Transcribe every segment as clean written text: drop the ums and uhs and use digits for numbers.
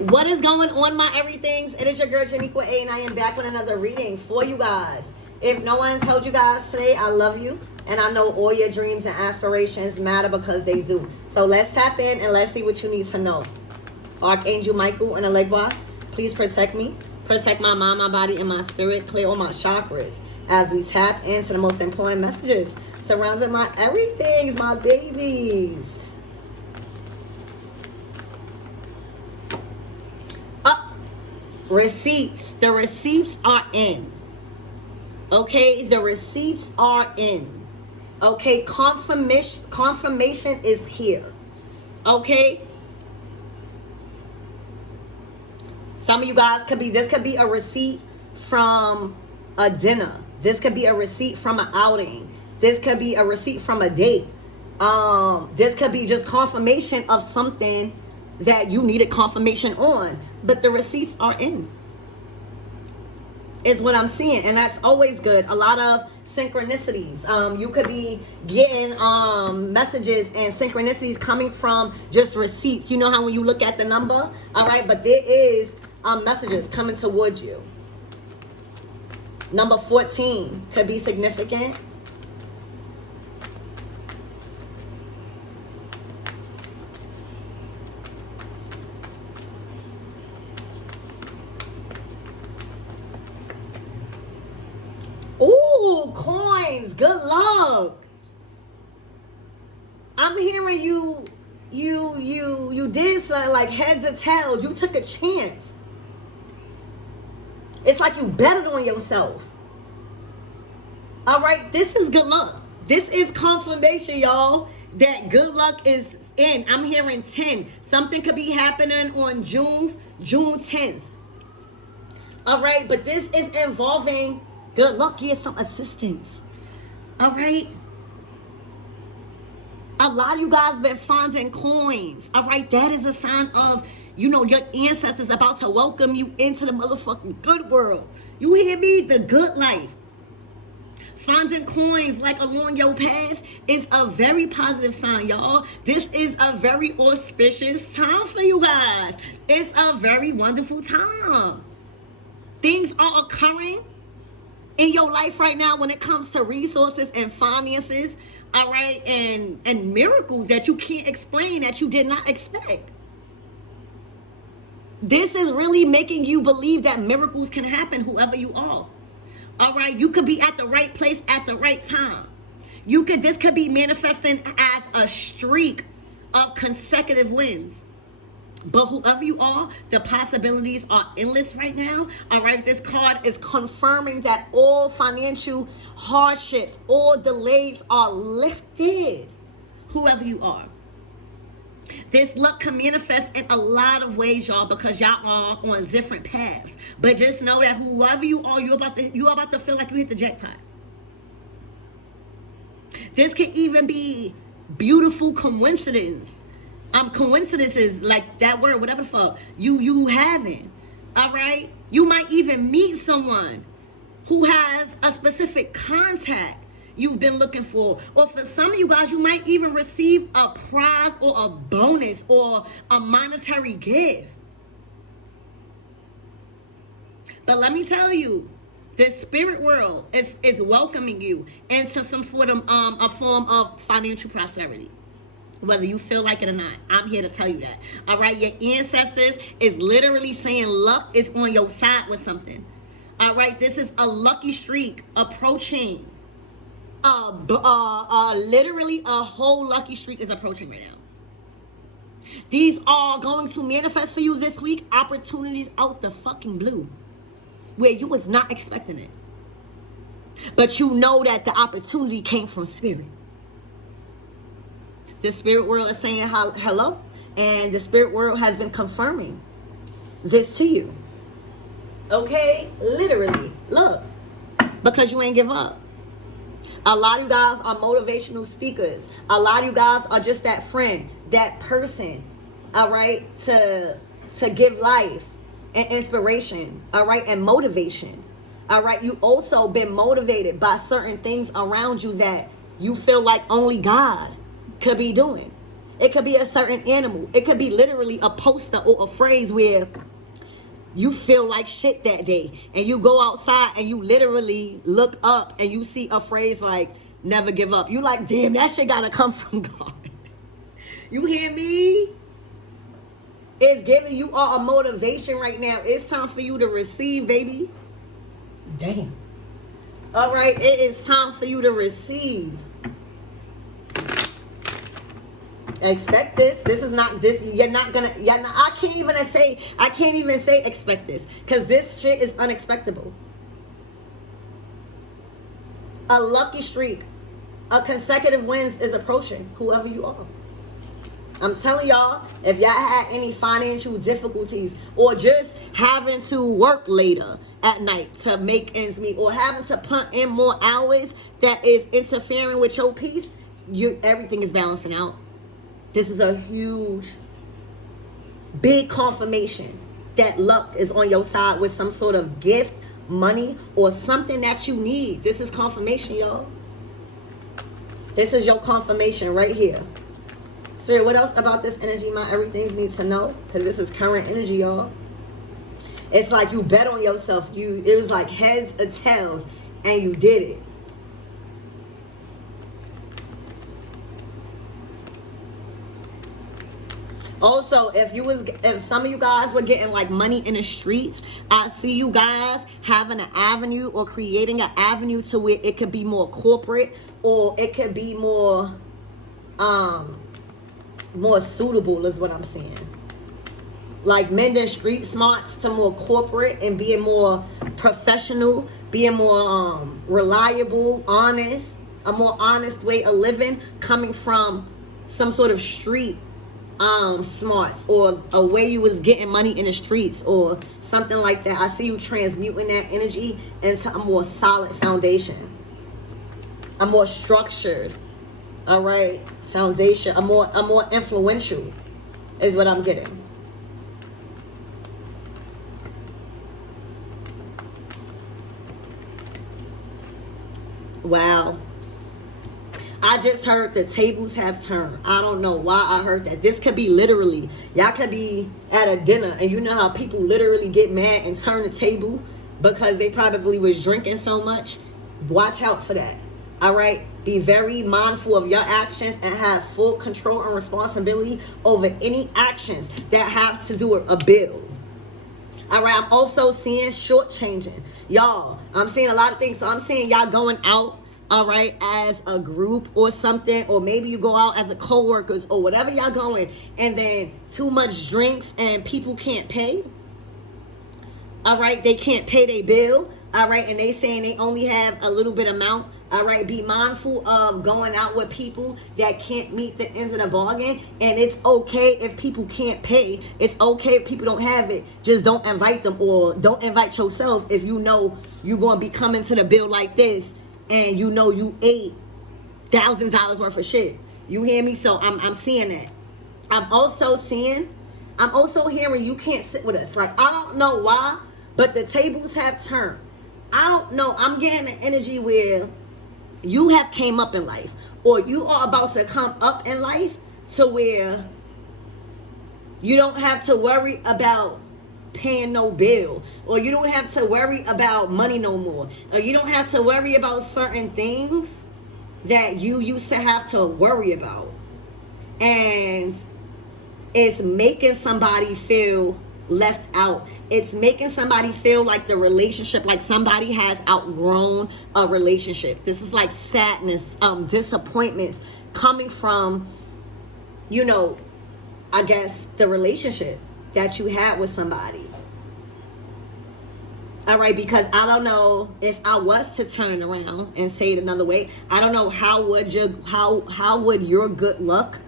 What is going on, my everythings? It is your girl Janiqua A, and I am back with another reading for you guys. If no one told you guys today, I love you, and I know all your dreams and aspirations matter because they do. So let's tap in and let's see what you need to know. Archangel Michael and Allegra, please protect me. Protect my mind, my body, and my spirit. Clear all my chakras as we tap into the most important messages surrounding my everythings, my babies. Receipts. The receipts are in. Okay, the receipts are in. Okay, confirmation is here. Okay. Some of you guys this could be a receipt from a dinner. This could be a receipt from an outing. This could be a receipt from a date. This could be just confirmation of something that you needed confirmation on, but the receipts are in, is what I'm seeing, and that's always good. A lot of synchronicities. You could be getting messages and synchronicities coming from just receipts. You know how when you look at the number, all right, but there is messages coming towards you. Number 14 could be significant. Ooh, coins. Good luck. I'm hearing you did something like heads or tails. You took a chance. It's like you betted on yourself. All right, this is good luck. This is confirmation, y'all, that good luck is in. I'm hearing 10. Something could be happening on June 10th. All right, but this is involving good luck. Get some assistance. All right. A lot of you guys been finding coins. All right. That is a sign of, your ancestors about to welcome you into the motherfucking good world. You hear me? The good life. Finding coins like along your path is a very positive sign, y'all. This is a very auspicious time for you guys. It's a very wonderful time. Things are occurring in your life right now when it comes to resources and finances, all right, and miracles that you can't explain, that you did not expect. This is really making you believe that miracles can happen, whoever you are. All right, you could be at the right place at the right time. This could be manifesting as a streak of consecutive wins. But whoever you are, the possibilities are endless right now. All right, this card is confirming that all financial hardships, all delays are lifted. Whoever you are. This luck can manifest in a lot of ways, y'all, because y'all are on different paths. But just know that whoever you are, you're about to feel like you hit the jackpot. This could even be beautiful coincidence. Coincidences, like that word, whatever the fuck you having. All right, you might even meet someone who has a specific contact you've been looking for, or for some of you guys, you might even receive a prize or a bonus or a monetary gift. But let me tell you, the spirit world is welcoming you into some sort of a form of financial prosperity. Whether you feel like it or not, I'm here to tell you that. All right, your ancestors is literally saying luck is on your side with something. All right, this is a lucky streak approaching. Literally a whole lucky streak is approaching right now. These are going to manifest for you this week. Opportunities out the fucking blue, where you was not expecting it, but you know that the opportunity came from spirit. The spirit world is saying hello, and the spirit world has been confirming this to you. Okay, literally, look, because you ain't give up. A lot of you guys are motivational speakers. A lot of you guys are just that friend, that person, all right, to give life and inspiration, all right, and motivation. All right, you also been motivated by certain things around you that you feel like only God could be doing. It could be a certain animal. It could be literally a poster or a phrase where you feel like shit that day, and you go outside and you literally look up and you see a phrase like never give up. You like, damn, that shit gotta come from God. You hear me? It's giving you all a motivation right now. It's time for you to receive, baby. Damn. All right, it is time for you to receive. Expect this. This is not this. You're not. I can't even say expect this, because this shit is unexpectable. A lucky streak, a consecutive wins is approaching whoever you are. I'm telling y'all, if y'all had any financial difficulties, or just having to work later at night to make ends meet, or having to put in more hours that is interfering with your peace, everything is balancing out. This is a huge, big confirmation that luck is on your side with some sort of gift, money, or something that you need. This is confirmation, y'all. This is your confirmation right here. Spirit, what else about this energy my everything's need to know? Because this is current energy, y'all. It's like you bet on yourself. It was like heads or tails, and you did it. Also, if some of you guys were getting like money in the streets, I see you guys having an avenue or creating an avenue to where it could be more corporate, or it could be more suitable is what I'm saying. Like mending street smarts to more corporate and being more professional, being more reliable, honest, a more honest way of living coming from some sort of street smarts, or a way you was getting money in the streets or something like that. I see you transmuting that energy into a more solid foundation, a more structured, all right, foundation, a more influential is what I'm getting. Wow. I just heard the tables have turned. I don't know why I heard that. This could be literally, y'all could be at a dinner, and you know how people literally get mad and turn the table because they probably was drinking so much. Watch out for that. All right? Be very mindful of your actions and have full control and responsibility over any actions that have to do with a bill. All right? I'm also seeing shortchanging. Y'all, I'm seeing a lot of things. So I'm seeing y'all going out, all right, as a group or something, or maybe you go out as a co-workers or whatever y'all going, and then too much drinks and people can't pay. All right, they can't pay their bill. All right, and they saying they only have a little bit amount. All right, be mindful of going out with people that can't meet the ends of the bargain. And it's okay if people can't pay. It's okay if people don't have it. Just don't invite them, or don't invite yourself if you know you're going to be coming to the bill like this, and you know you ate $1,000 worth of shit. You hear me? So I'm seeing that. I'm also hearing you can't sit with us. Like, I don't know why, but the tables have turned. I don't know. I'm getting an energy where you have came up in life, or you are about to come up in life to where you don't have to worry about paying no bill, or you don't have to worry about money no more, or you don't have to worry about certain things that you used to have to worry about, and it's making somebody feel left out. It's making somebody feel like the relationship, like somebody has outgrown a relationship. This is like sadness, disappointments coming from, you know, I guess the relationship that you had with somebody. All right, because I don't know if I was to turn it around and say it another way. I don't know how would your good luck,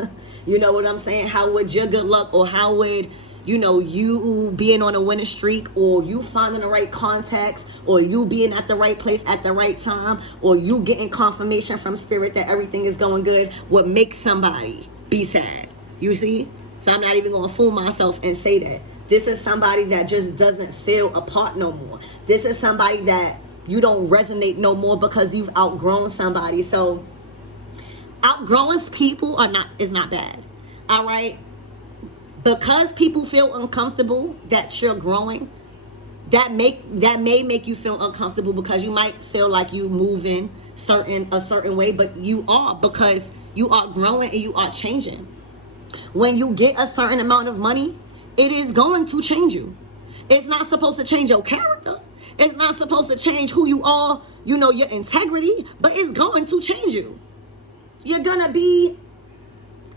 you know what I'm saying? How would your good luck, or how would, you know, you being on a winning streak, or you finding the right contacts, or you being at the right place at the right time, or you getting confirmation from spirit that everything is going good, would make somebody be sad. You see? So I'm not even going to fool myself and say that. This is somebody that just doesn't feel a part no more. This is somebody that you don't resonate no more because you've outgrown somebody. So outgrowing people is not bad. All right. Because people feel uncomfortable that you're growing, that may make you feel uncomfortable, because you might feel like you moving a certain way, but you are, because you are growing and you are changing. When you get a certain amount of money, it is going to change you. It's not supposed to change your character. It's not supposed to change who you are, you know, your integrity, but it's going to change you. You're gonna be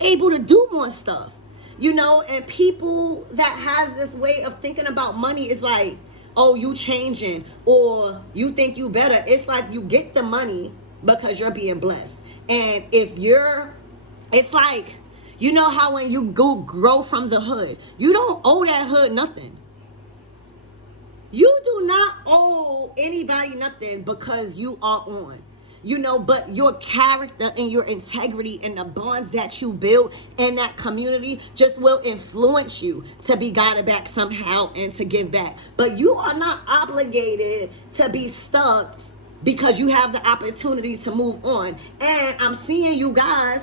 able to do more stuff, you know. And people that has this way of thinking about money is like, oh, you changing, or you think you better. It's like you get the money because you're being blessed. And it's like, you know how when you grow from the hood, you don't owe that hood nothing. You do not owe anybody nothing because you are on, you know, but your character and your integrity and the bonds that you build in that community just will influence you to be guided back somehow and to give back. But you are not obligated to be stuck because you have the opportunity to move on. And I'm seeing you guys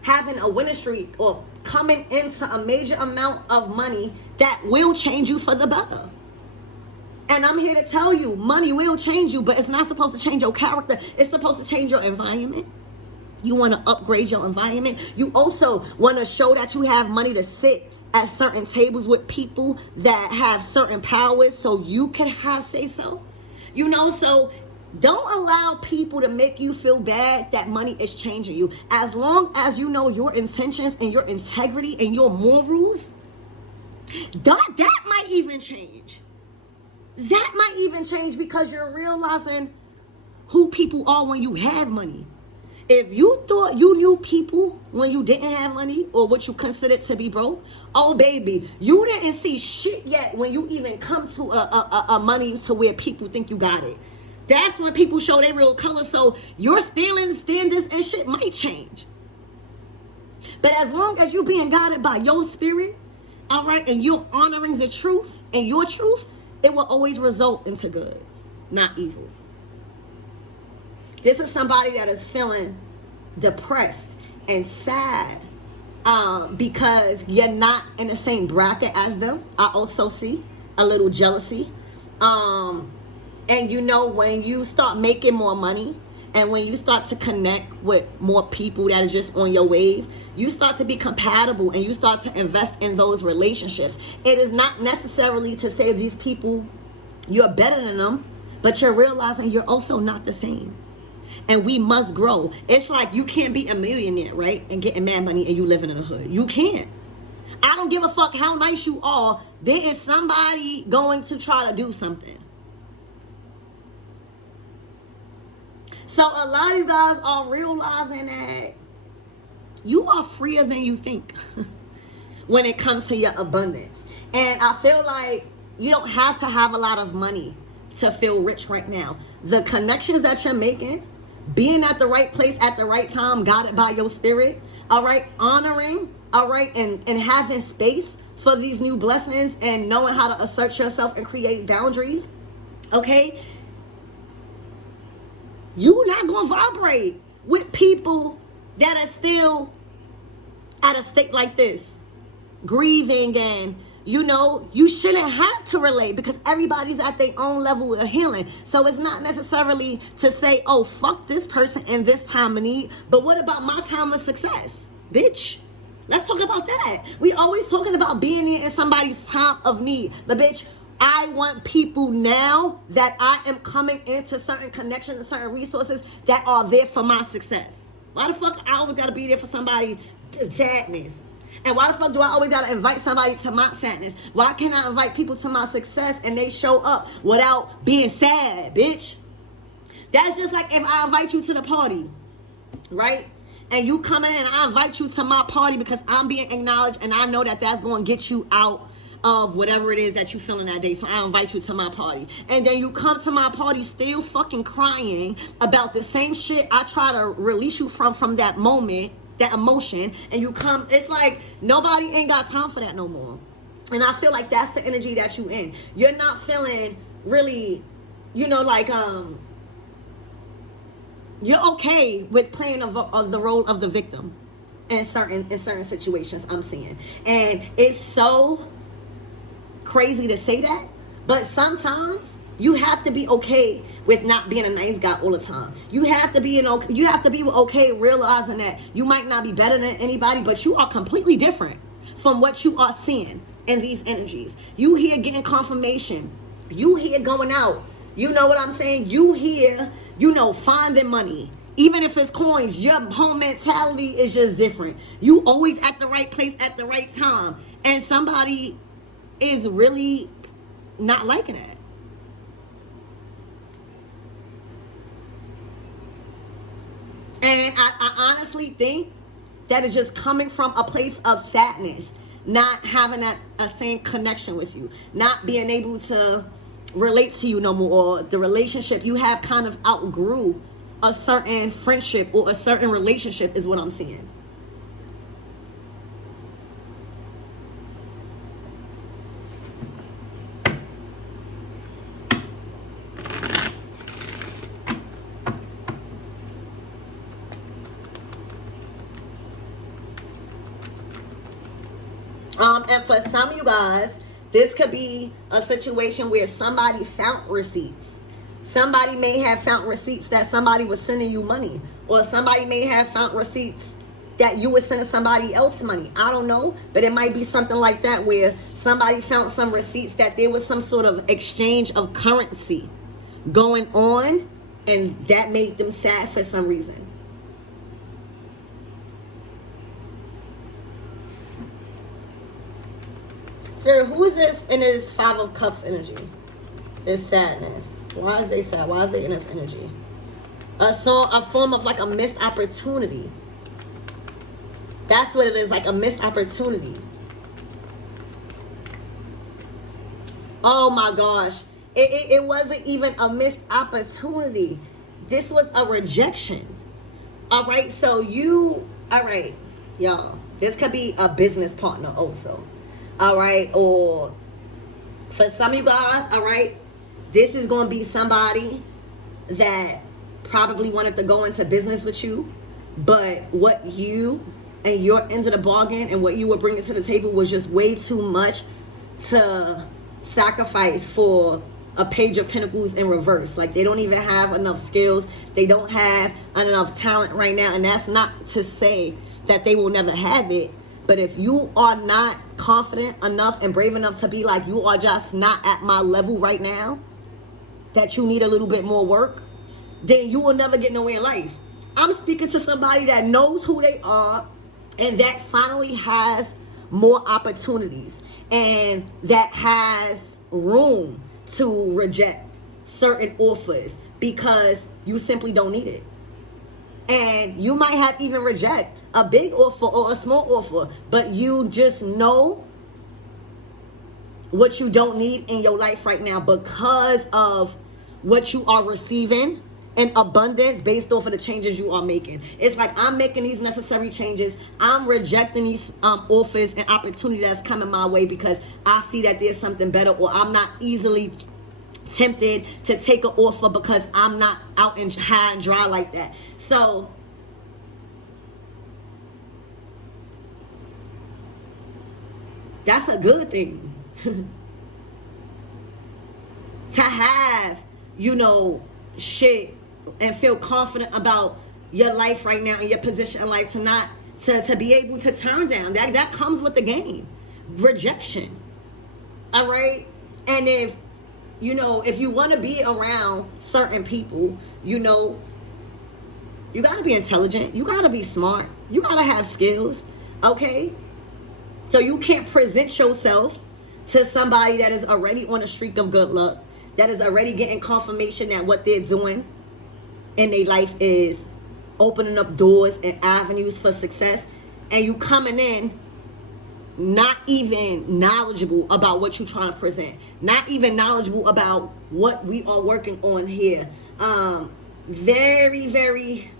having a winning streak or coming into a major amount of money that will change you for the better. And I'm here to tell you, money will change you, but it's not supposed to change your character. It's supposed to change your environment. You want to upgrade your environment. You also want to show that you have money to sit at certain tables with people that have certain powers so you can have say so. You know, so don't allow people to make you feel bad that money is changing you. As long as you know your intentions and your integrity and your morals, that might even change. That might even change because you're realizing who people are when you have money. If you thought you knew people when you didn't have money or what you considered to be broke, oh baby, you didn't see shit yet when you even come to a money to where people think you got it. That's when people show their real color. So your standards and shit might change. But as long as you're being guided by your spirit, all right, and you're honoring the truth and your truth, it will always result into good, not evil. This is somebody that is feeling depressed and sad because you're not in the same bracket as them. I also see a little jealousy. And you know, when you start making more money and when you start to connect with more people that are just on your wave, you start to be compatible and you start to invest in those relationships. It is not necessarily to say these people, you're better than them, but you're realizing you're also not the same. And we must grow. It's like you can't be a millionaire, right? And getting mad money and you living in a hood. You can't. I don't give a fuck how nice you are. There is somebody going to try to do something. So a lot of you guys are realizing that you are freer than you think when it comes to your abundance. And I feel like you don't have to have a lot of money to feel rich right now. The connections that you're making, being at the right place at the right time, guided by your spirit, all right, honoring, all right, and having space for these new blessings and knowing how to assert yourself and create boundaries, okay? You're not going to vibrate with people that are still at a state like this, grieving, and you know, you shouldn't have to relate because everybody's at their own level of healing. So it's not necessarily to say, oh, fuck this person in this time of need, but what about my time of success? Bitch, let's talk about that. We always talking about being in somebody's time of need, but bitch, I want people now that I am coming into certain connections and certain resources that are there for my success. Why the fuck I always gotta be there for somebody's sadness? And why the fuck do I always gotta invite somebody to my sadness? Why can't I invite people to my success and they show up without being sad, bitch? That's just like if I invite you to the party, right? And you come in and I invite you to my party because I'm being acknowledged and I know that that's gonna get you out of whatever it is that you feeling that day. So I invite you to my party. And then you come to my party still fucking crying about the same shit I try to release you from that moment, that emotion. And you come, it's like nobody ain't got time for that no more. And I feel like that's the energy that you in. You're not feeling really, you know, like, you're okay with playing the role of the victim in certain situations I'm seeing. And it's so crazy to say that, but sometimes you have to be okay with not being a nice guy all the time. You have to be okay realizing that you might not be better than anybody, but you are completely different from what you are seeing in these energies. You here getting confirmation. You here going out. You know what I'm saying? You here, finding money. Even if it's coins, your whole mentality is just different. You always at the right place at the right time. And somebody is really not liking it. And I honestly think that is just coming from a place of sadness, not having a same connection with you, not being able to relate to you no more, or the relationship you have kind of outgrew a certain friendship or a certain relationship is what I'm seeing. And for some of you guys, this could be a situation where somebody found receipts. Somebody may have found receipts that somebody was sending you money, or somebody may have found receipts that you were sending somebody else money. I don't know, but it might be something like that where somebody found some receipts that there was some sort of exchange of currency going on, and that made them sad for some reason. Spirit, who is this in this Five of Cups energy? This sadness. Why is they sad? Why is they in this energy? A form of like a missed opportunity. That's what it is, like a missed opportunity. Oh my gosh. It wasn't even a missed opportunity. This was a rejection. All right, so all right, y'all. This could be a business partner also. All right, or for some of you guys, all right, this is going to be somebody that probably wanted to go into business with you, but what you and your end of the bargain and what you were bringing to the table was just way too much to sacrifice for a Page of Pentacles in reverse. Like, they don't even have enough skills. They don't have enough talent right now, and that's not to say that they will never have it. But if you are not confident enough and brave enough to be like, you are just not at my level right now, that you need a little bit more work, then you will never get nowhere in life. I'm speaking to somebody that knows who they are and that finally has more opportunities and that has room to reject certain offers because you simply don't need it. And you might have even reject a big offer or a small offer, but you just know what you don't need in your life right now because of what you are receiving in abundance based off of the changes you are making. It's like, I'm making these necessary changes. I'm rejecting these offers and opportunities that's coming my way because I see that there's something better, or I'm not easily tempted to take an offer because I'm not out and high and dry like that. So that's a good thing. To have, shit and feel confident about your life right now and your position in life, to be able to turn down. That comes with the game. Rejection. All right? And if you want to be around certain people, you got to be intelligent. You got to be smart. You got to have skills. Okay? So you can't present yourself to somebody that is already on a streak of good luck, that is already getting confirmation that what they're doing in their life is opening up doors and avenues for success, and you coming in not even knowledgeable about what you're trying to present, not even knowledgeable about what we are working on here. Very, very,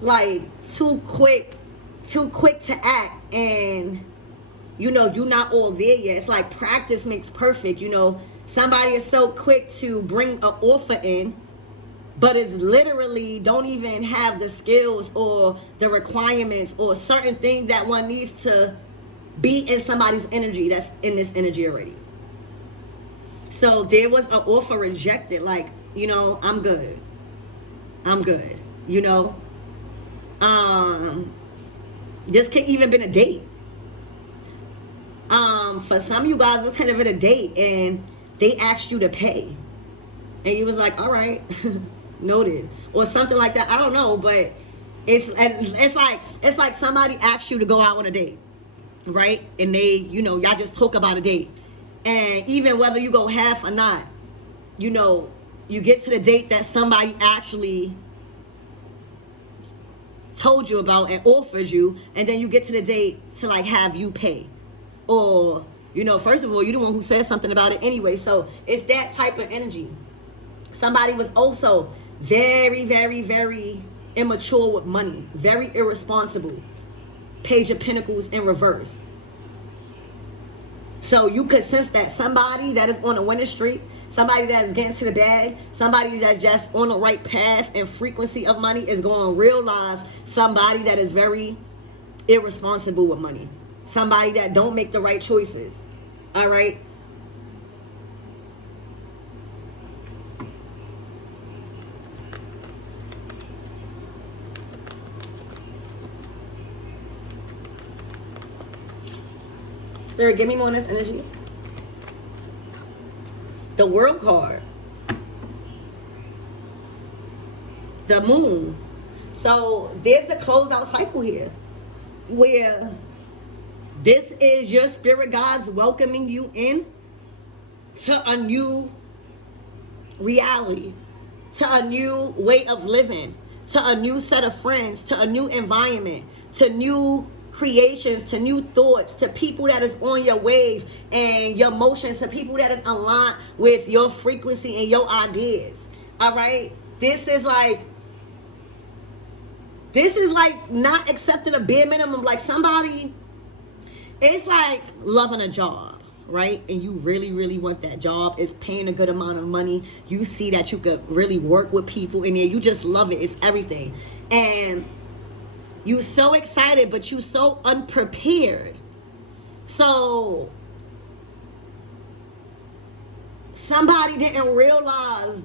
like, too quick to act, and you're not all there yet. It's like practice makes perfect. Somebody is so quick to bring an offer in, but is literally don't even have the skills or the requirements or certain things that one needs to be in somebody's energy that's in this energy already. So there was an offer rejected, like, you know, I'm good, you know. This could even been a date. For some of you guys, this could have been a date and they asked you to pay. And you was like, all right, noted. Or something like that. I don't know, but it's like somebody asked you to go out on a date, right? And they, you know, y'all just talk about a date. And even whether you go half or not, you know, you get to the date that somebody actually told you about and offered you, and then you get to the date to like have you pay. Or, you know, first of all, you're the one who said something about it anyway. So it's that type of energy. Somebody was also very, very, very immature with money. Very irresponsible. Page of Pentacles in reverse. So you could sense that somebody that is on a winning streak, somebody that is getting to the bag, somebody that's just on the right path and frequency of money is going to realize somebody that is very irresponsible with money. Somebody that don't make the right choices. All right? Spirit, give me more on this energy. The World card. The Moon. So there's a closeout cycle here where this is your spirit guides welcoming you in to a new reality, to a new way of living, to a new set of friends, to a new environment, to new creations, to new thoughts, to people that is on your wave and your motion, to people that is aligned with your frequency and your ideas. All right? This is like not accepting a bare minimum. Like somebody, it's like loving a job, right? And you really, really want that job. It's paying a good amount of money. You see that you could really work with people in there. You just love it. It's everything. And you so excited, but you so unprepared. So somebody didn't realize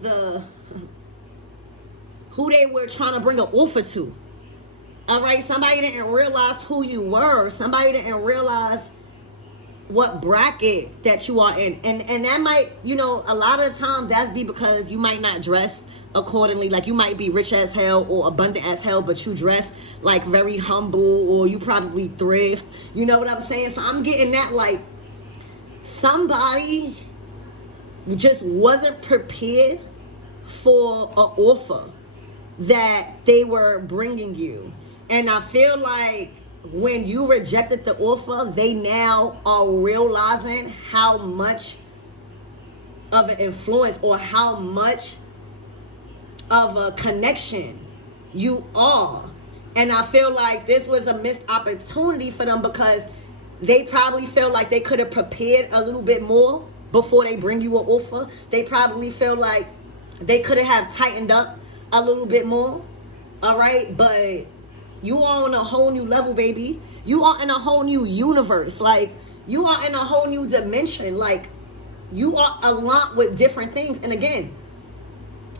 who they were trying to bring an offer to. All right, somebody didn't realize who you were. Somebody didn't realize what bracket that you are in. And that might, you know, a lot of the times that's be because you might not dress accordingly. Like you might be rich as hell or abundant as hell, but you dress like very humble, or you probably thrift. You know what I'm saying? So I'm getting that, like somebody just wasn't prepared for an offer that they were bringing you. And I feel like when you rejected the offer, they now are realizing how much of an influence or how much of a connection you are. And I feel like this was a missed opportunity for them because they probably feel like they could have prepared a little bit more before they bring you an offer. They probably feel like they could have tightened up a little bit more. All right, but you are on a whole new level, baby. You are in a whole new universe. Like, you are in a whole new dimension. Like, you are aligned with different things. And again,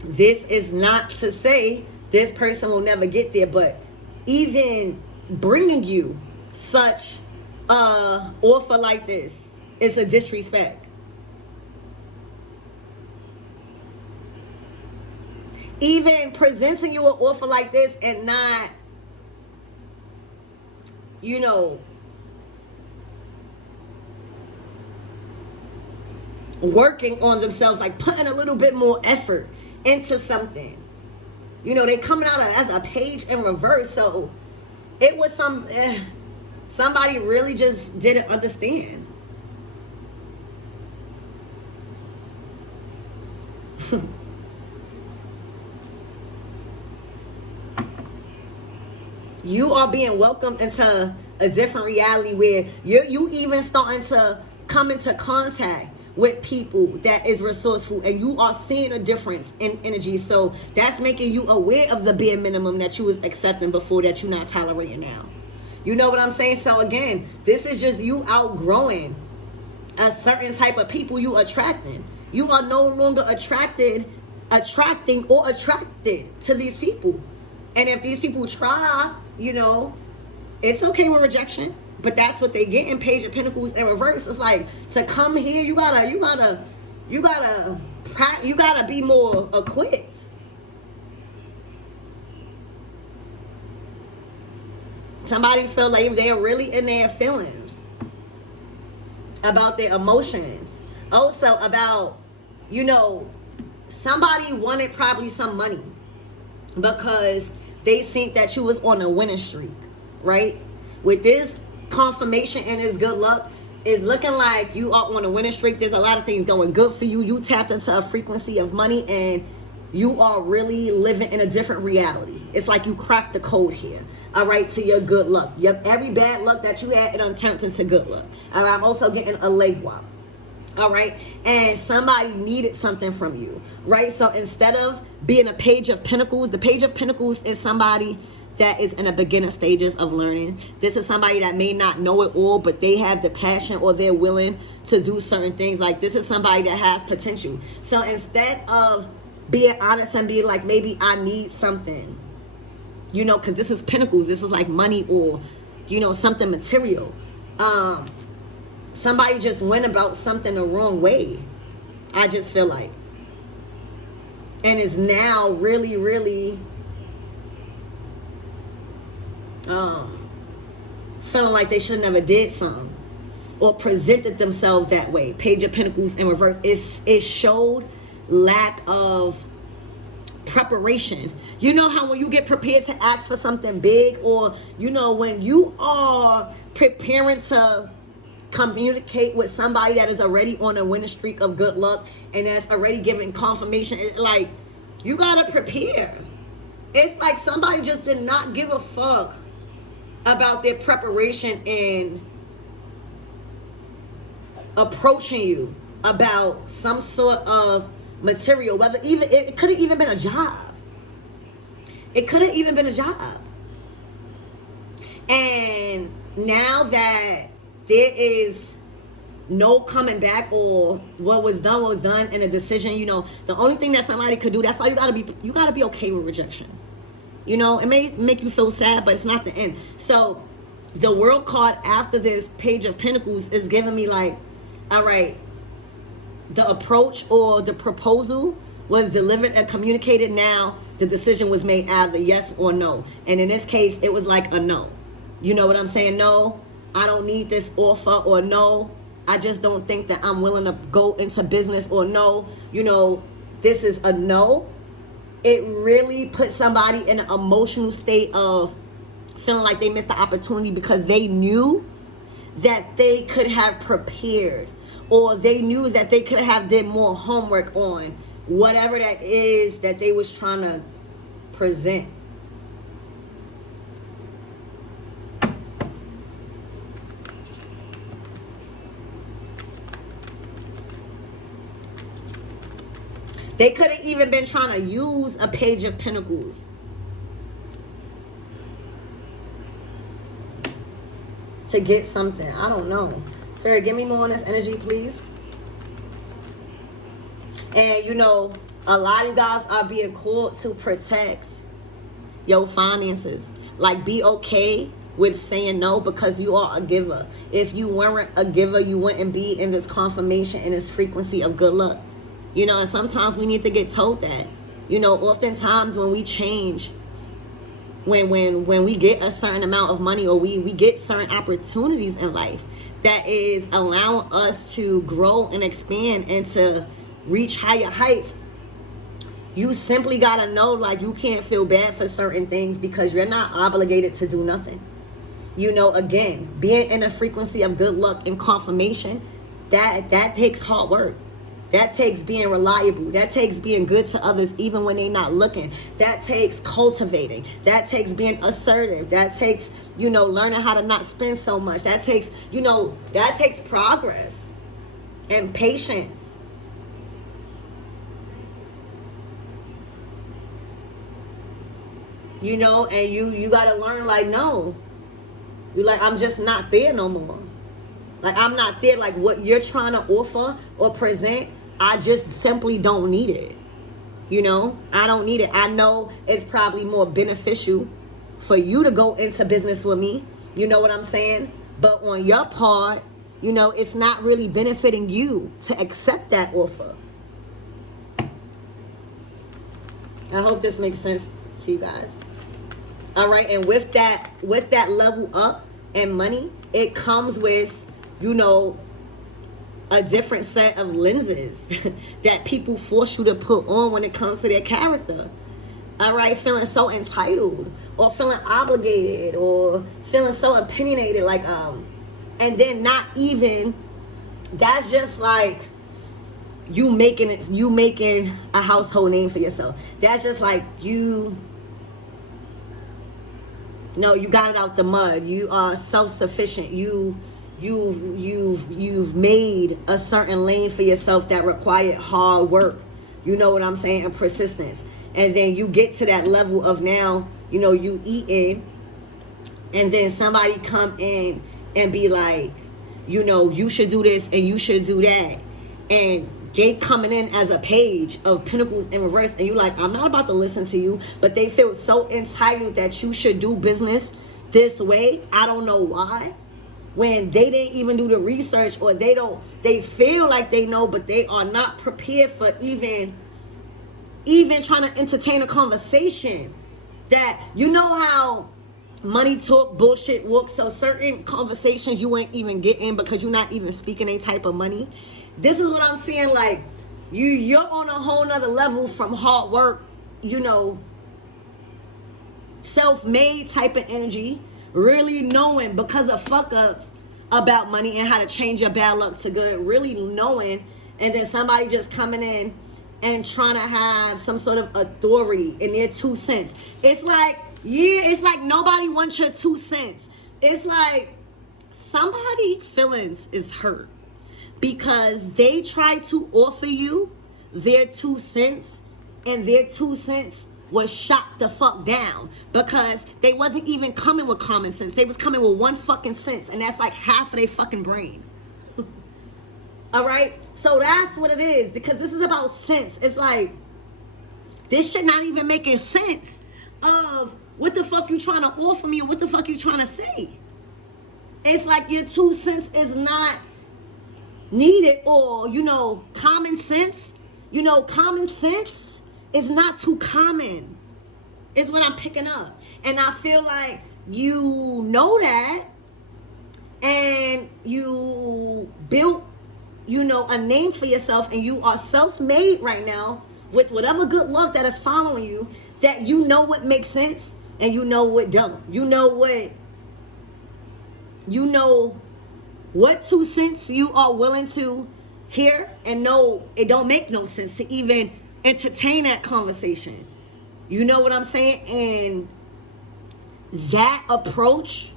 this is not to say this person will never get there, but even bringing you such a offer like this is a disrespect. Even presenting you an offer like this and not, you know, working on themselves, like putting a little bit more effort into something. You know, they coming out as a page in reverse. So it was somebody really just didn't understand. You are being welcomed into a different reality where you even starting to come into contact with people that is resourceful, and you are seeing a difference in energy. So that's making you aware of the bare minimum that you was accepting before that you're not tolerating now. You know what I'm saying? So again, this is just you outgrowing a certain type of people you attracting. You are no longer attracting or attracted to these people. And if these people try, you know, it's okay with rejection. But that's what they get in Page of Pentacles in reverse. It's like, to come here, you gotta be more equipped. Somebody feel like they're really in their feelings about their emotions. Also about, you know, somebody wanted probably some money because they think that you was on a winning streak, right? With this confirmation and this good luck, is looking like you are on a winning streak. There's a lot of things going good for you. You tapped into a frequency of money, and you are really living in a different reality. It's like you cracked the code here, all right, to your good luck. Yep, every bad luck that you had, it done turned into good luck. All right, I'm also getting a leg wop. All right, and somebody needed something from you, right? So instead of being a Page of Pentacles, the Page of Pentacles is somebody that is in the beginner stages of learning. This is somebody that may not know it all, but they have the passion, or they're willing to do certain things. Like, this is somebody that has potential. So instead of being honest and being like, maybe I need something, you know, because this is Pentacles, this is like money, or, you know, something material. Somebody just went about something the wrong way, I just feel like. And is now really, really feeling like they should never did something or presented themselves that way. Page of Pentacles in reverse. It showed lack of preparation. You know how when you get prepared to ask for something big, or, you know, when you are preparing to communicate with somebody that is already on a winning streak of good luck and that's already giving confirmation, it's like, you gotta prepare. It's like somebody just did not give a fuck about their preparation and approaching you about some sort of material, whether even it could have even been a job. It could have even been a job. And now that there is no coming back, or what was done, and a decision, you know, the only thing that somebody could do, that's why you gotta be okay with rejection. You know, it may make you feel sad, but it's not the end. So the World card after this Page of Pentacles is giving me like, all right, the approach or the proposal was delivered and communicated. Now the decision was made either yes or no. And in this case, it was like a no. You know what I'm saying? No, I don't need this offer, or no, I just don't think that I'm willing to go into business, or no, you know, this is a no. It really put somebody in an emotional state of feeling like they missed the opportunity because they knew that they could have prepared, or they knew that they could have did more homework on whatever that is that they was trying to present. They could have even been trying to use a Page of Pentacles to get something. I don't know. Spirit, give me more on this energy, please. And, you know, a lot of you guys are being called to protect your finances. Like, be okay with saying no, because you are a giver. If you weren't a giver, you wouldn't be in this confirmation and this frequency of good luck. You know, and sometimes we need to get told that. You know, oftentimes when we change, when we get a certain amount of money, or we get certain opportunities in life that is allowing us to grow and expand and to reach higher heights, you simply gotta know, like, you can't feel bad for certain things because you're not obligated to do nothing. You know, again, being in a frequency of good luck and confirmation, that takes hard work. That takes being reliable. That takes being good to others even when they're not looking. That takes cultivating. That takes being assertive. That takes, you know, learning how to not spend so much. That takes, you know, that takes progress. and patience. You know, and you got to learn, like, no. You're like, I'm just not there no more. Like, I'm not there. Like, what you're trying to offer or present, I just simply don't need it. You know, I don't need it. I know it's probably more beneficial for you to go into business with me. You know what I'm saying? But on your part, you know, it's not really benefiting you to accept that offer. I hope this makes sense to you guys. All right, and with that level up and money, it comes with, you know, a different set of lenses that people force you to put on when it comes to their character. All right, feeling so entitled or feeling obligated or feeling so opinionated, like and then not even, that's just like you making a household name for yourself. That's just like you got it out the mud. You are self-sufficient. You've made a certain lane for yourself that required hard work. You know what I'm saying? And persistence. And then you get to that level of now, you know, you eating, and then somebody come in and be like, you know, you should do this and you should do that. And they coming in as a page of pentacles in reverse, and you like, I'm not about to listen to you. But they feel so entitled that you should do business this way. I don't know why. When they didn't even do the research, or they feel like they know, but they are not prepared for even trying to entertain a conversation. That, you know how money talk, bullshit walk, so certain conversations you ain't even getting because you're not even speaking any type of money. This is what I'm saying, like, you're on a whole nother level from hard work, you know, self-made type of energy, really knowing because of fuck-ups about money and how to change your bad luck to good, really knowing, and then somebody just coming in and trying to have some sort of authority in their 2 cents. It's like, it's like nobody wants your 2 cents. It's like somebody feelings is hurt because they try to offer you their 2 cents, and their 2 cents was shot the fuck down because they wasn't even coming with common sense. They was coming with 1 fucking sense, and that's like half of their fucking brain. All right, so that's what it is, because this is about sense. It's like, this shit not even making sense of what the fuck you trying to offer me or what the fuck you trying to say. It's like your 2 cents is not needed, or, you know, common sense. You know, common sense is not too common, is what I'm picking up. And I feel like you know that, and you built, you know, a name for yourself, and you are self-made right now with whatever good luck that is following you, that you know what makes sense and you know what don't. You know what 2 cents you are willing to hear, and know it don't make no sense to even entertain that conversation. You know what I'm saying? And that approach,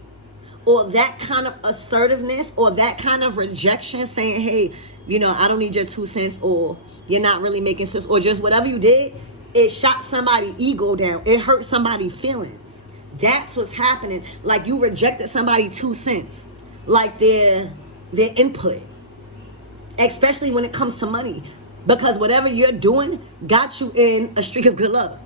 or that kind of assertiveness, or that kind of rejection, saying, hey, you know, I don't need your 2 cents, or you're not really making sense, or just whatever you did, it shot somebody's ego down. It hurt somebody's feelings. That's what's happening. Like, you rejected somebody's 2 cents, like their input, especially when it comes to money, because whatever you're doing got you in a streak of good luck.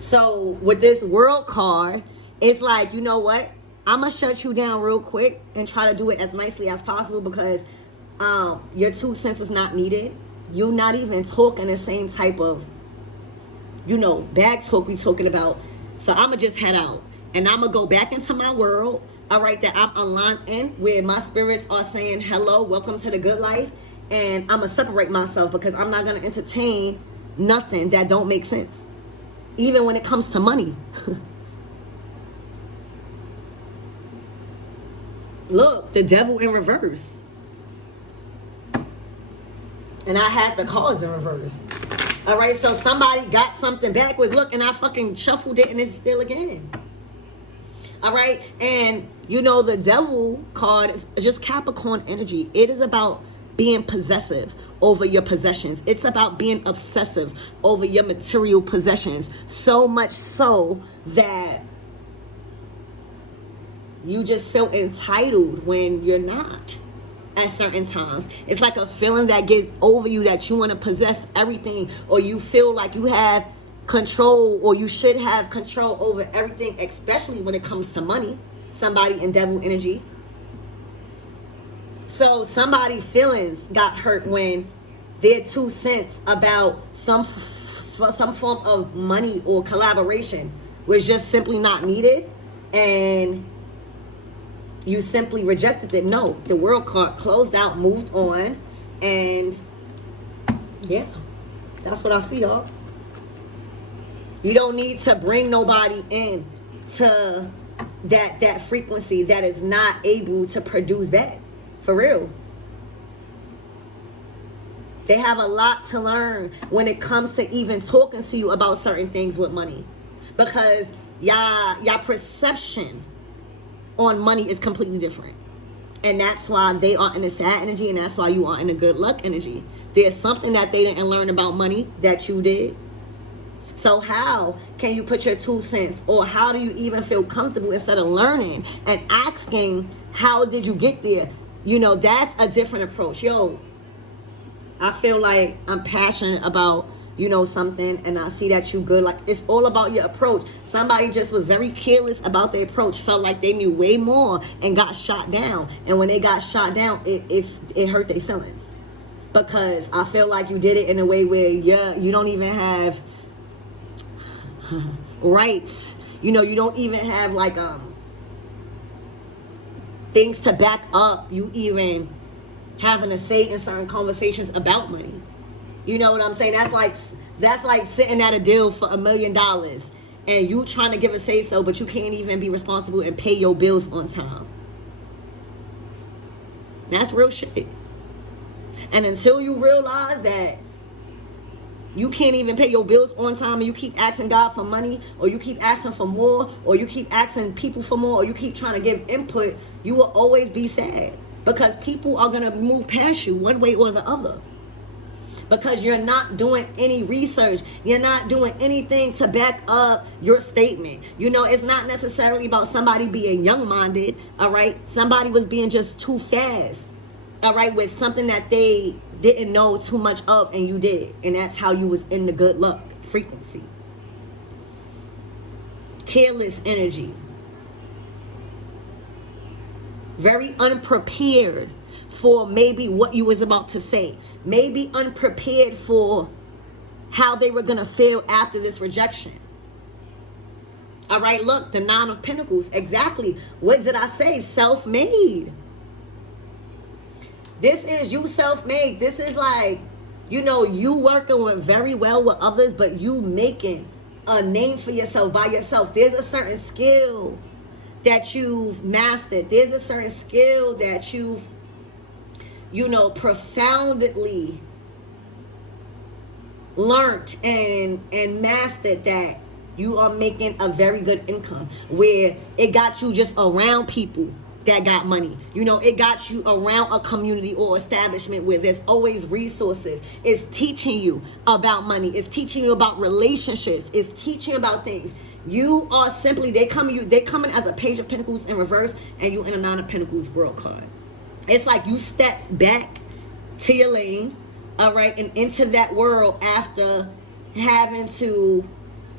So with this world card, it's like, you know what? I'm going to shut you down real quick and try to do it as nicely as possible, because your 2 cents is not needed. You're not even talking the same type of, you know, bag talk we talking about. So I'm going to just head out, and I'm going to go back into my world, all right, that I'm aligned in, where my spirits are saying, hello, welcome to the good life. And I'm going to separate myself, because I'm not going to entertain nothing that don't make sense, even when it comes to money. Look, the devil in reverse. And I had the cards in reverse. All right, so somebody got something backwards. Look, and I fucking shuffled it, and it's still again. All right. And, you know, the devil card is just Capricorn energy. It is about being possessive over your possessions. It's about being obsessive over your material possessions. So much so that you just feel entitled when you're not at certain times. It's like a feeling that gets over you that you want to possess everything, or you feel like you have control, or you should have control over everything, especially when it comes to money. Somebody in devil energy. So somebody's feelings got hurt when their 2 cents about some form of money or collaboration was just simply not needed, and you simply rejected it. No, the world card closed out, moved on, and yeah, that's what I see, y'all. You don't need to bring nobody in to that frequency that is not able to produce that. For real. They have a lot to learn when it comes to even talking to you about certain things with money, because y'all perception on money is completely different. And that's why they are in a sad energy, and that's why you are in a good luck energy. There's something that they didn't learn about money that you did. So how can you put your 2 cents, or how do you even feel comfortable instead of learning and asking, how did you get there? You know, that's a different approach. Yo, I feel like I'm passionate about, you know, something, and I see that you good. Like, it's all about your approach. Somebody just was very careless about their approach, felt like they knew way more, and got shot down. And when they got shot down, it hurt their feelings, because I feel like you did it in a way where you don't even have rights. You know, you don't even have like things to back up you even having a say in certain conversations about money. You know what I'm saying? That's like sitting at a deal for $1 million, and you trying to give a say so, but you can't even be responsible and pay your bills on time. That's real shit. And until you realize that you can't even pay your bills on time, and you keep asking God for money, or you keep asking for more, or you keep asking people for more, or you keep trying to give input, you will always be sad, because people are going to move past you one way or the other, because you're not doing any research. You're not doing anything to back up your statement. You know, it's not necessarily about somebody being young-minded, all right? Somebody was being just too fast, all right, with something that they didn't know too much of, and you did. And that's how you was in the good luck frequency. Careless energy. Very unprepared for maybe what you was about to say. Maybe unprepared for how they were going to feel after this rejection. All right, look, the 9 of Pentacles. Exactly. What did I say? Self-made. This is you self-made. This is like, you know, you working with very well with others, but you making a name for yourself by yourself. There's a certain skill that you've mastered. There's a certain skill that you've, you know, profoundly learned and mastered, that you are making a very good income, where it got you just around people that got money. You know, it got you around a community or establishment where there's always resources. It's teaching you about money. It's teaching you about relationships. It's teaching you about things. You are simply, they coming as a Page of Pentacles in reverse, and you in a 9 of Pentacles world card. It's like you step back to your lane, all right, and into that world after having to,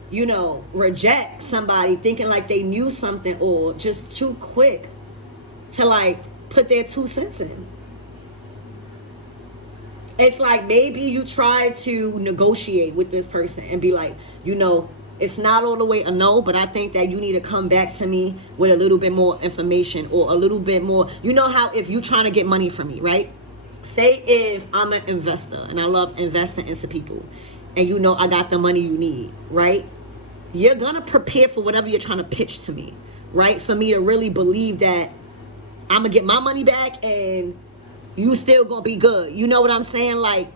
you know, reject somebody thinking like they knew something, or just too quick to like put their 2 cents in. It's like maybe you try to negotiate with this person and be like, you know, it's not all the way a no, but I think that you need to come back to me with a little bit more information, or a little bit more. You know how if you trying to get money from me, right? Say if I'm an investor and I love investing into people, and you know I got the money you need, right? You're gonna prepare for whatever you're trying to pitch to me, right? For me to really believe that I'm gonna get my money back and you still gonna be good. You know what I'm saying? Like,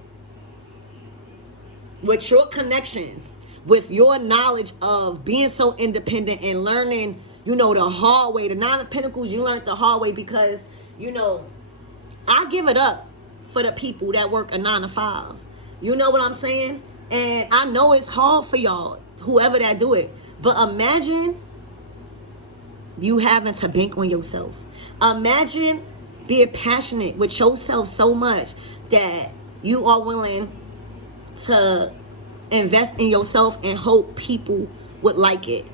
with your connections, with your knowledge of being so independent and learning, you know, the hard way. The Nine of Pentacles, you learned the hard way because, you know, I give it up for the people that work a 9 to 5. You know what I'm saying? And I know it's hard for y'all, whoever that do it. But imagine you having to bank on yourself. Imagine being passionate with yourself so much that you are willing to invest in yourself and hope people would like it.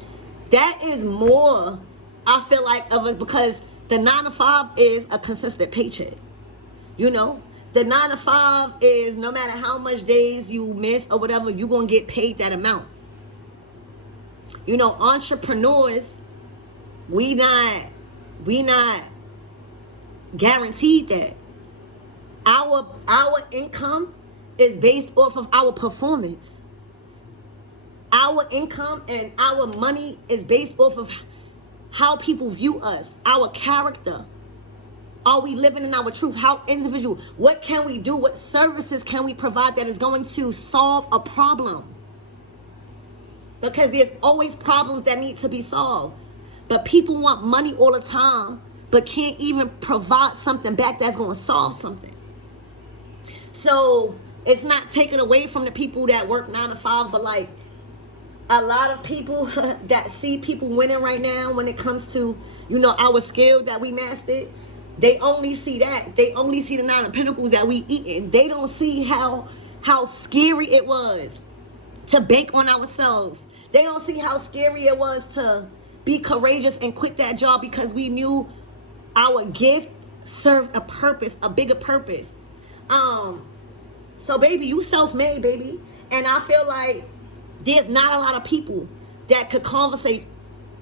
That is more, I feel like, of it, because the 9 to 5 is a consistent paycheck. You know, the 9 to 5 is no matter how much days you miss or whatever, you're going to get paid that amount. You know, entrepreneurs, we not guaranteed that. Our income is based off of our performance. Our income and our money is based off of how people view us, our character. Are we living in our truth? How individual? What can we do? What services can we provide that is going to solve a problem? Because there's always problems that need to be solved. But people want money all the time, but can't even provide something back that's going to solve something. So it's not taken away from the people that work 9 to 5, but like a lot of people that see people winning right now when it comes to, you know, our skill that we mastered, they only see that. They only see the 9 of Pentacles that we eating. They don't see how scary it was to bank on ourselves. They don't see how scary it was to be courageous and quit that job because we knew our gift served a purpose, a bigger purpose. So baby, you self-made, baby. And I feel like there's not a lot of people that could conversate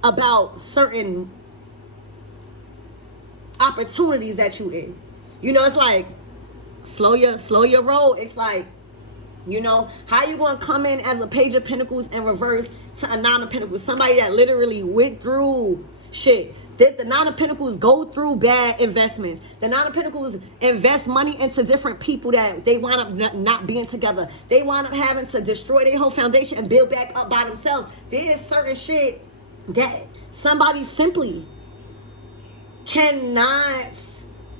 about certain opportunities that you in. You know, it's like slow your roll. It's like, you know, how you gonna come in as a Page of Pentacles and reverse to a 9 of Pentacles? Somebody that literally went through shit. Did the 9 of Pentacles go through bad investments? The 9 of Pentacles invest money into different people that they wind up not being together. They wind up having to destroy their whole foundation and build back up by themselves. There is certain shit that somebody simply cannot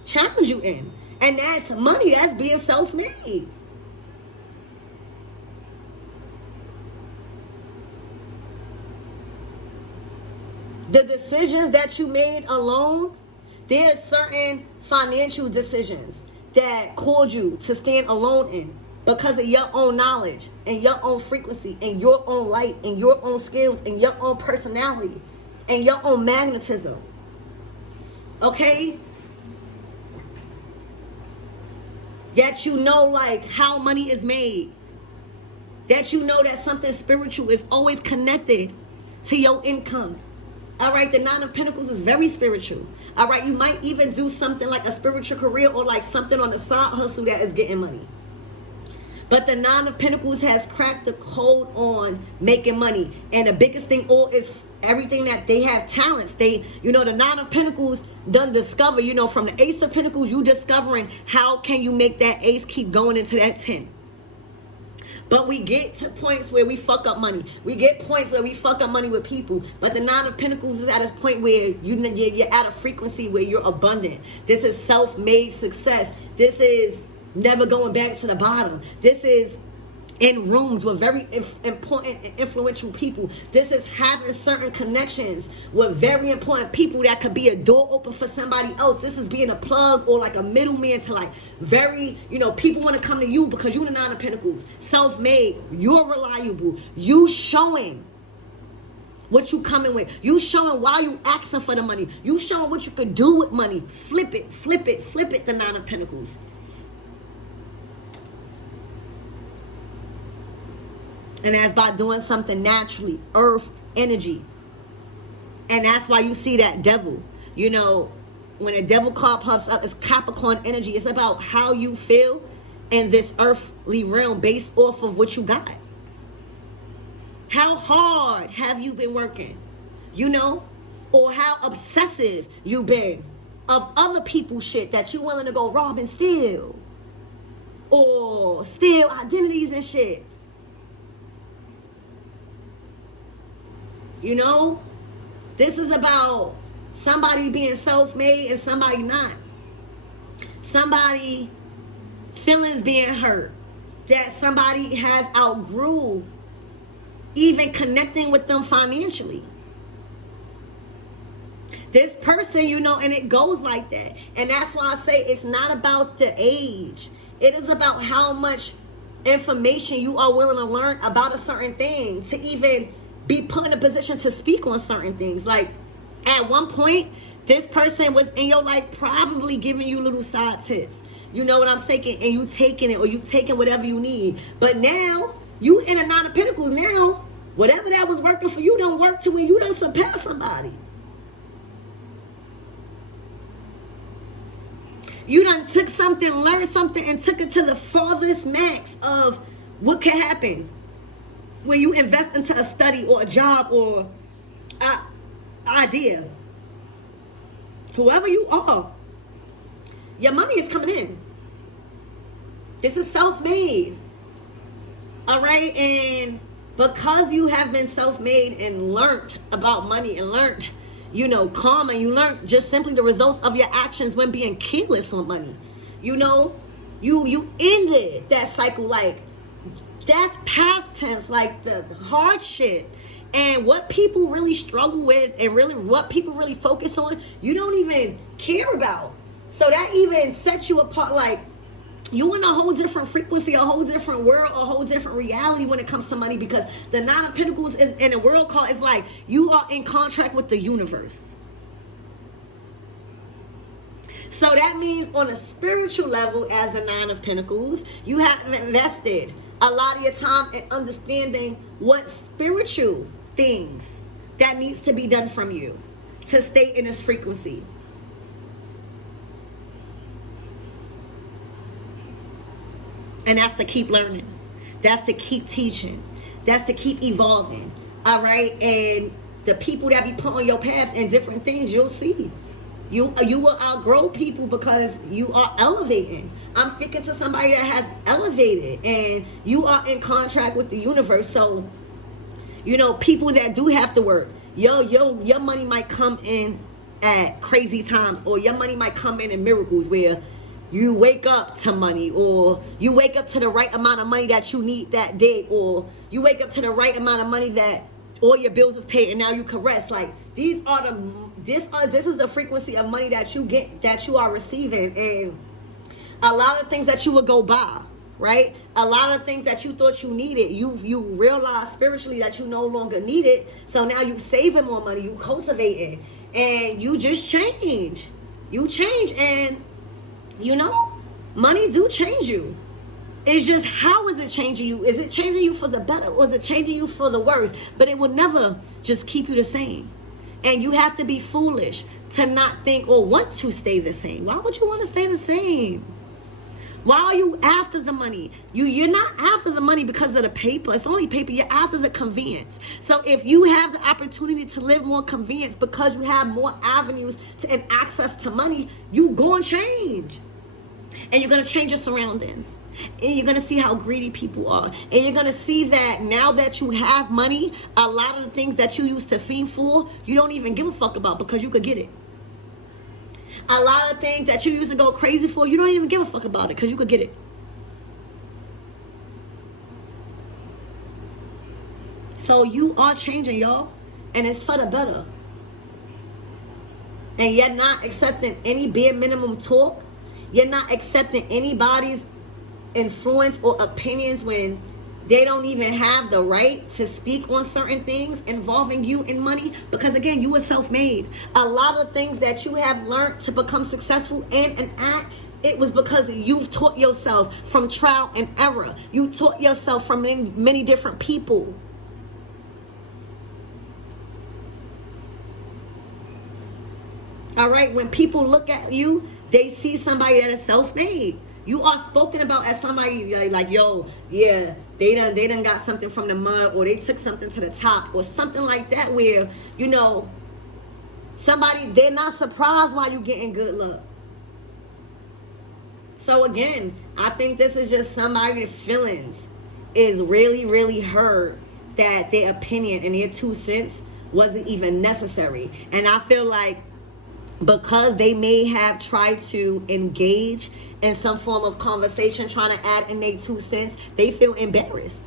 challenge you in. And that's money. That's being self-made. The decisions that you made alone, there's certain financial decisions that caused you to stand alone in because of your own knowledge and your own frequency and your own light and your own skills and your own personality and your own magnetism. Okay? That you know like how money is made. That you know that something spiritual is always connected to your income. All right, the 9 of Pentacles is very spiritual. All right, you might even do something like a spiritual career or like something on the side hustle that is getting money. But the 9 of Pentacles has cracked the code on making money. And the biggest thing all is everything that they have talents. They, you know, the 9 of Pentacles done discover, you know, from the Ace of Pentacles, you discovering how can you make that ace keep going into that 10. But we get to points where we fuck up money. We get points where we fuck up money with people. But the 9 of Pentacles is at a point where you're at a frequency where you're abundant. This is self-made success. This is never going back to the bottom. This is in rooms with very important and influential people. This is having certain connections with very important people that could be a door open for somebody else. This is being a plug or like a middleman to like very, you know, people want to come to you because you're the 9 of Pentacles. Self-made. You're reliable. You showing what you coming with. You showing why you asking for the money. You showing what you could do with money. Flip it, flip it, flip it, the 9 of Pentacles. And that's by doing something naturally, earth energy. And that's why you see that devil. You know, when a devil card pops up, it's Capricorn energy. It's about how you feel in this earthly realm based off of what you got. How hard have you been working? You know? Or how obsessive you been of other people's shit that you willing to go rob and steal. Or steal identities and shit. You know, This is about somebody being self-made and somebody not. Somebody feelings being hurt. That somebody has outgrew even connecting with them financially. This person, you know, and it goes like that. And that's why I say it's not about the age. It is about how much information you are willing to learn about a certain thing to even be put in a position to speak on certain things. Like, at one point, this person was in your life probably giving you little side tips. You know what I'm saying? And you taking it, or you taking whatever you need. But now, you in a Nine of Pentacles now, whatever that was working for you don't work to when you done surpass somebody. You done took something, learned something, and took it to the farthest max of what can happen when you invest into a study or a job or an idea. Whoever you are, your money is coming in. This is self-made. All right? And because you have been self-made and learned about money and learned, you know, karma, you learned just simply the results of your actions when being careless with money. You know, you ended that cycle. Like, that's past tense, like the hard shit. And what people really struggle with and really what people really focus on, you don't even care about. So that even sets you apart. Like, you in a whole different frequency, a whole different world, a whole different reality when it comes to money, because the Nine of Pentacles is, in the world call is like you are in contract with the universe. So that means on a spiritual level, as the Nine of Pentacles, you have invested a lot of your time in understanding what spiritual things that needs to be done from you to stay in this frequency. And that's to keep learning. That's to keep teaching. That's to keep evolving. All right? And the people that be put on your path and different things, you'll see. You will outgrow people because you are elevating. I'm speaking to somebody that has elevated, and you are in contract with the universe. So, you know, people that do have to work, your money might come in at crazy times, or your money might come in miracles where you wake up to money, or you wake up to the right amount of money that you need that day, or you wake up to the right amount of money that all your bills is paid and now you can rest. Like, this is the frequency of money that you get, that you are receiving. And a lot of things that you would go buy, right? A lot of things that you thought you needed, you realize spiritually that you no longer need it. So now you saving more money, you cultivating, and you just change. You change, and you know, money do change you. It's just, how is it changing you? Is it changing you for the better, or is it changing you for the worse? But it will never just keep you the same. And you have to be foolish to not think or want to stay the same. Why would you want to stay the same? Why are you after the money? You're not after the money because of the paper. It's only paper. You're after the convenience. So if you have the opportunity to live more convenience because you have more avenues and access to money, you going to change. And you're going to change your surroundings. And you're going to see how greedy people are. And you're going to see that now that you have money, a lot of the things that you used to fiend for, you don't even give a fuck about because you could get it. A lot of things that you used to go crazy for, you don't even give a fuck about it because you could get it. So you are changing, y'all. And it's for the better. And you're not accepting any bare minimum talk. You're not accepting anybody's influence or opinions when they don't even have the right to speak on certain things involving you in money. Because again, you were self-made. A lot of things that you have learned to become successful in and at, it was because you've taught yourself from trial and error. You taught yourself from many different people. All right, when people look at you, they see somebody that is self-made. You are spoken about as somebody like, yo, yeah, they done got something from the mud, or they took something to the top, or something like that, where, you know, somebody, they're not surprised why you getting good luck. So again, I think this is just somebody's feelings is really, really hurt that their opinion and their 2 cents wasn't even necessary. And I feel like because they may have tried to engage in some form of conversation, trying to add in their 2 cents, they feel embarrassed.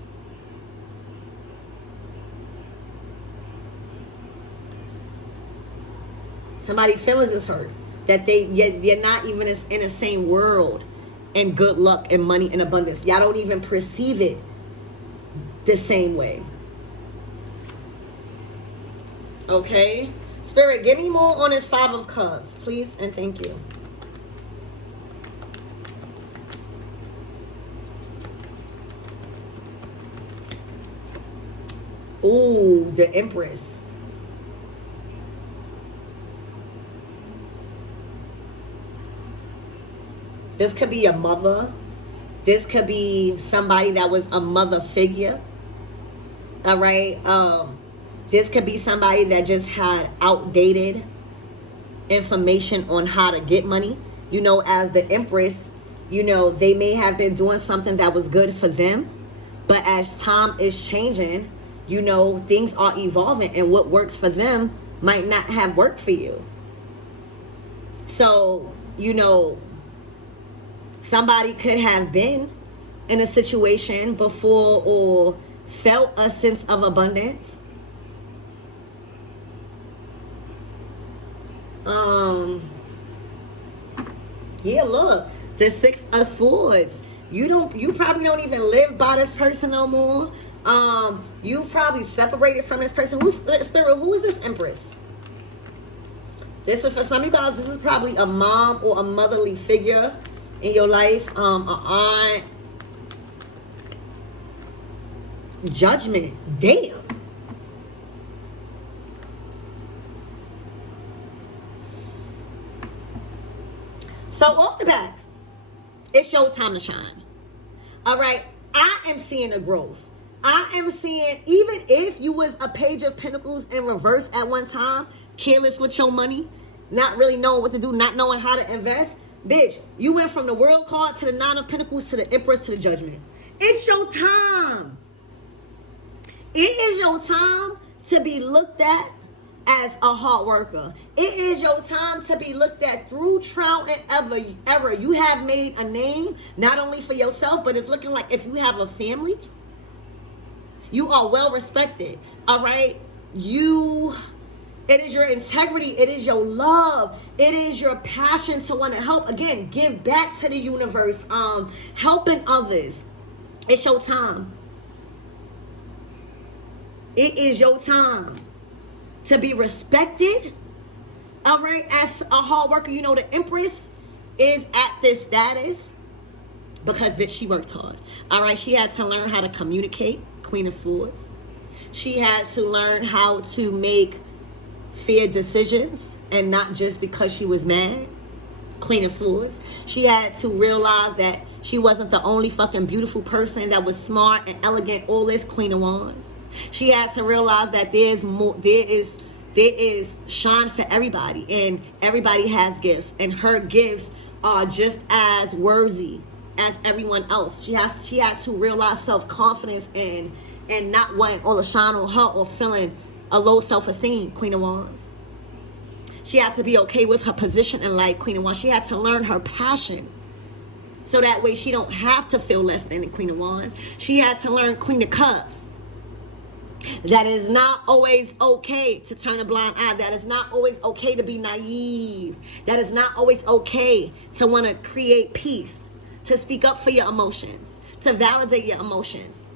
Somebody's feelings is hurt. That you're not even in the same world and good luck and money and abundance. Y'all don't even perceive it the same way. Okay? Spirit, give me more on this 5 of Cups, please, and thank you. Ooh, the Empress. This could be a mother. This could be somebody that was a mother figure. All right? This could be somebody that just had outdated information on how to get money. You know, as the Empress, you know, they may have been doing something that was good for them. But as time is changing, you know, things are evolving. And what works for them might not have worked for you. So, you know, somebody could have been in a situation before or felt a sense of abundance. Yeah, look, the 6 of Swords. You probably don't even live by this person no more. You probably separated from this person. Spirit, who is this Empress? This is, for some of you guys, this is probably a mom or a motherly figure in your life. An aunt. Judgment. Damn. So off the bat, it's your time to shine. All right. I am seeing a growth. I am seeing, even if you was a Page of Pentacles in reverse at one time, careless with your money, not really knowing what to do, not knowing how to invest, bitch, you went from the World card to the 9 of Pentacles to the Empress to the Judgment. It's your time. It is your time to be looked at as a hard worker. It is your time to be looked at through trial and error. You have made a name, not only for yourself, but it's looking like if you have a family, you are well respected. All right? It is your integrity. It is your love. It is your passion to want to help. Again, give back to the universe. Helping others. It's your time. It is your time to be respected. All right, as a hard worker, you know the Empress is at this status because, bitch, she worked hard. All right, she had to learn how to communicate, Queen of Swords. She had to learn how to make fair decisions and not just because she was mad, Queen of Swords. She had to realize that she wasn't the only fucking beautiful person that was smart and elegant, all this, Queen of Wands. She had to realize that there is shine for everybody, and everybody has gifts, and her gifts are just as worthy as everyone else. She had to realize self-confidence and not wanting all the shine on her or feeling a low self-esteem, Queen of Wands. She had to be okay with her position in life, Queen of Wands. She had to learn her passion, so that way she don't have to feel less than the Queen of Wands. She had to learn, Queen of Cups, that is not always okay to turn a blind eye. That is not always okay to be naive. That is not always okay to want to create peace, to speak up for your emotions, to validate your emotions,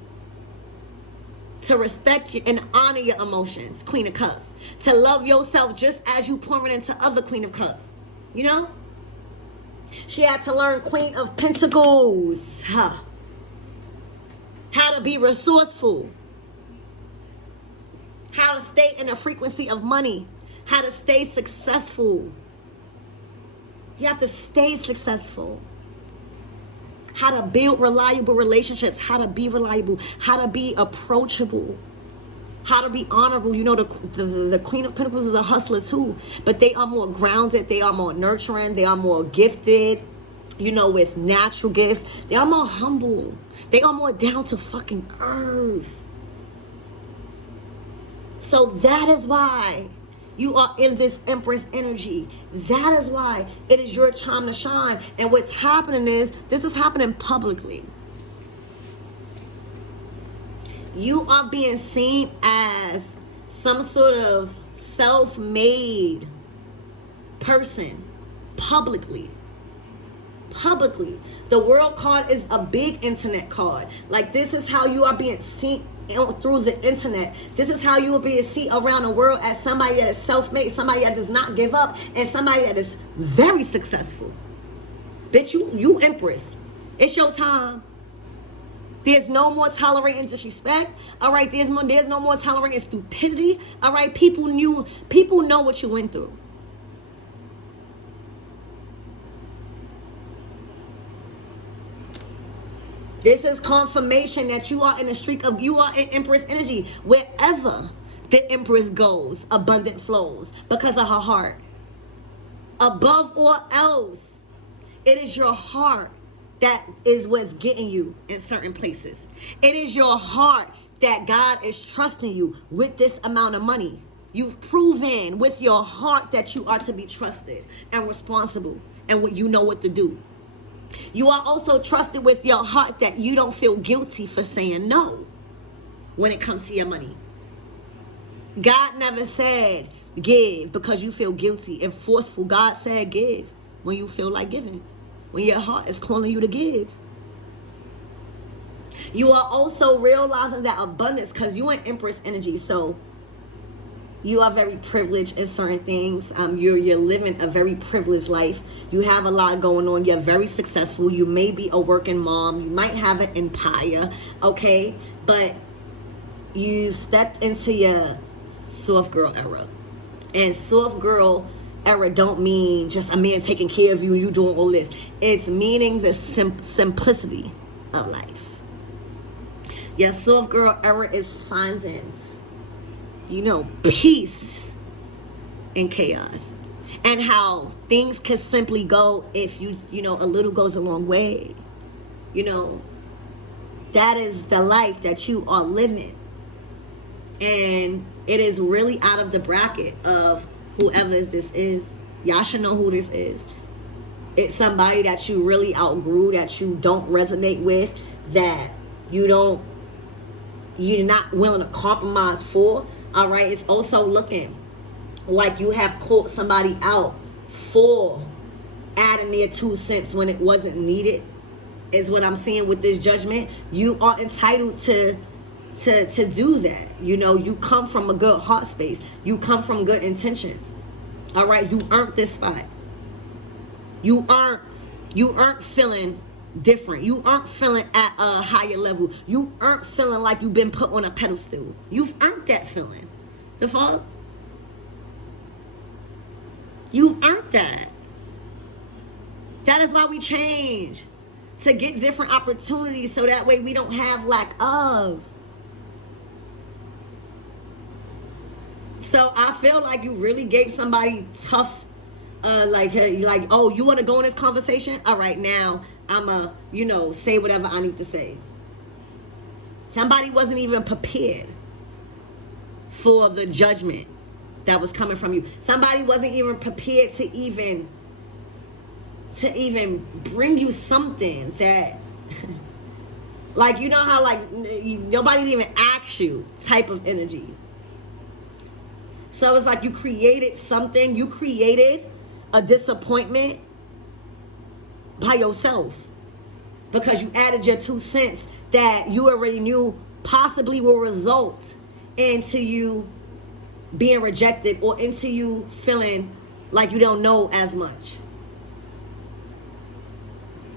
to respect you and honor your emotions, Queen of Cups, to love yourself just as you pour it into other, Queen of Cups. You know? She had to learn, Queen of Pentacles, how to be resourceful, how to stay in the frequency of money, how to stay successful. You have to stay successful. How to build reliable relationships, how to be reliable, how to be approachable, how to be honorable. You know, the Queen of Pentacles is a hustler too, but they are more grounded, they are more nurturing, they are more gifted, you know, with natural gifts. They are more humble. They are more down to fucking earth. So that is why you are in this Empress energy. That is why it is your time to shine. And what's happening is, this is happening publicly. You are being seen as some sort of self-made person publicly. The world card is a big internet card. Like, this is how you are being seen through the internet. This is how you will be seen around the world as somebody that is self-made, somebody that does not give up, and somebody that is very successful. Bitch, you Empress. It's your time. There's no more tolerating disrespect. All right, there's no more tolerating stupidity. All right, people know what you went through. This is confirmation that you are in a streak of, you are in Empress energy. Wherever the Empress goes, abundant flows because of her heart. Above all else, it is your heart that is what's getting you in certain places. It is your heart that God is trusting you with this amount of money. You've proven with your heart that you are to be trusted and responsible and you know what to do. You are also trusted with your heart that you don't feel guilty for saying no when it comes to your money. God never said give because you feel guilty and forceful. God said give when you feel like giving, when your heart is calling you to give. You are also realizing that abundance because you are in Empress energy. So you are very privileged in certain things. You're living a very privileged life. You have a lot going on. You're very successful. You may be a working mom. You might have an empire, okay? But you stepped into your soft girl era. And soft girl era don't mean just a man taking care of you and you doing all this. It's meaning the simplicity of life. Your soft girl era is finding, peace in chaos, and how things can simply go if a little goes a long way. That is the life that you are living, and it is really out of the bracket of whoever this is. Y'all should know who this is. It's somebody that you really outgrew, that you don't resonate with, that you're not willing to compromise for. All right, it's also looking like you have caught somebody out for adding their 2 cents when it wasn't needed, is what I'm seeing with this judgment. You are entitled to do that. You come from a good heart space. You come from good intentions. All right, you earned this spot. You aren't feeling different. You aren't feeling at a higher level. You aren't feeling like you've been put on a pedestal. You've earned that feeling. The fuck? You've earned that. That is why we change, to get different opportunities so that way we don't have lack of. So I feel like you really gave somebody tough, oh, you want to go in this conversation? All right, now I'ma, say whatever I need to say. Somebody wasn't even prepared for the judgment that was coming from you. Somebody wasn't even prepared to even bring you something that, like, how nobody didn't even ask you type of energy. So it's like you created something. You created a disappointment by yourself because you added your 2 cents that you already knew possibly will result into you being rejected or into you feeling like you don't know as much.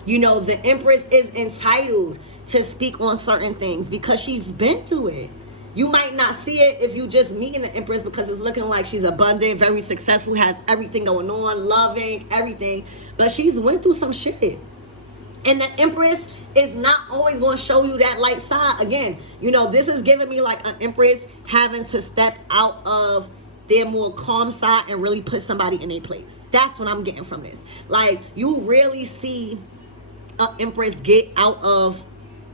The Empress is entitled to speak on certain things because she's been through it. You might not see it if you just meeting the Empress because it's looking like she's abundant, very successful, has everything going on, loving, everything. But she's went through some shit. And the Empress is not always going to show you that light side. Again, this is giving me like an Empress having to step out of their more calm side and really put somebody in their place. That's what I'm getting from this. Like, you really see an Empress get out of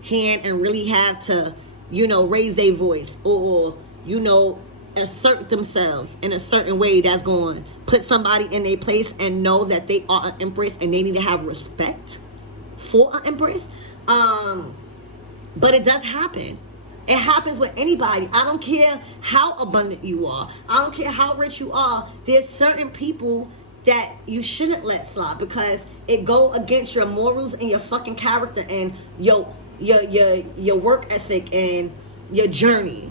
hand and really have to raise their voice or, assert themselves in a certain way that's going to put somebody in their place and know that they are an empress and they need to have respect for an empress. But it does happen. It happens with anybody. I don't care how abundant you are. I don't care how rich you are. There's certain people that you shouldn't let slide because it go against your morals and your fucking character and your work ethic and your journey.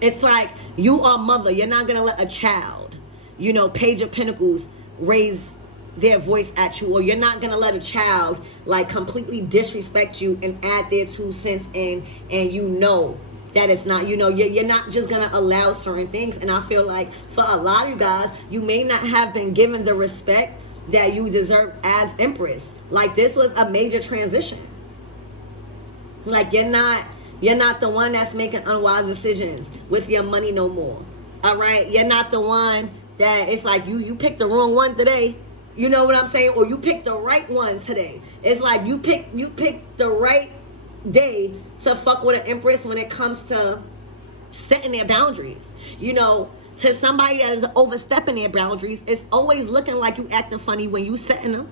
It's like you are mother. You're not going to let a child, Page of Pentacles, raise their voice at you, or you're not going to let a child like completely disrespect you and add their 2 cents in, and that it's not, you're not just going to allow certain things. And I feel like for a lot of you guys, you may not have been given the respect that you deserve as empress. Like this was a major transition. Like you're not the one that's making unwise decisions with your money no more. All right? You're not the one that it's like you picked the wrong one today. You know what I'm saying? Or you picked the right one today. It's like you picked the right day to fuck with an empress when it comes to setting their boundaries. To somebody that is overstepping their boundaries, it's always looking like you acting funny when you setting them.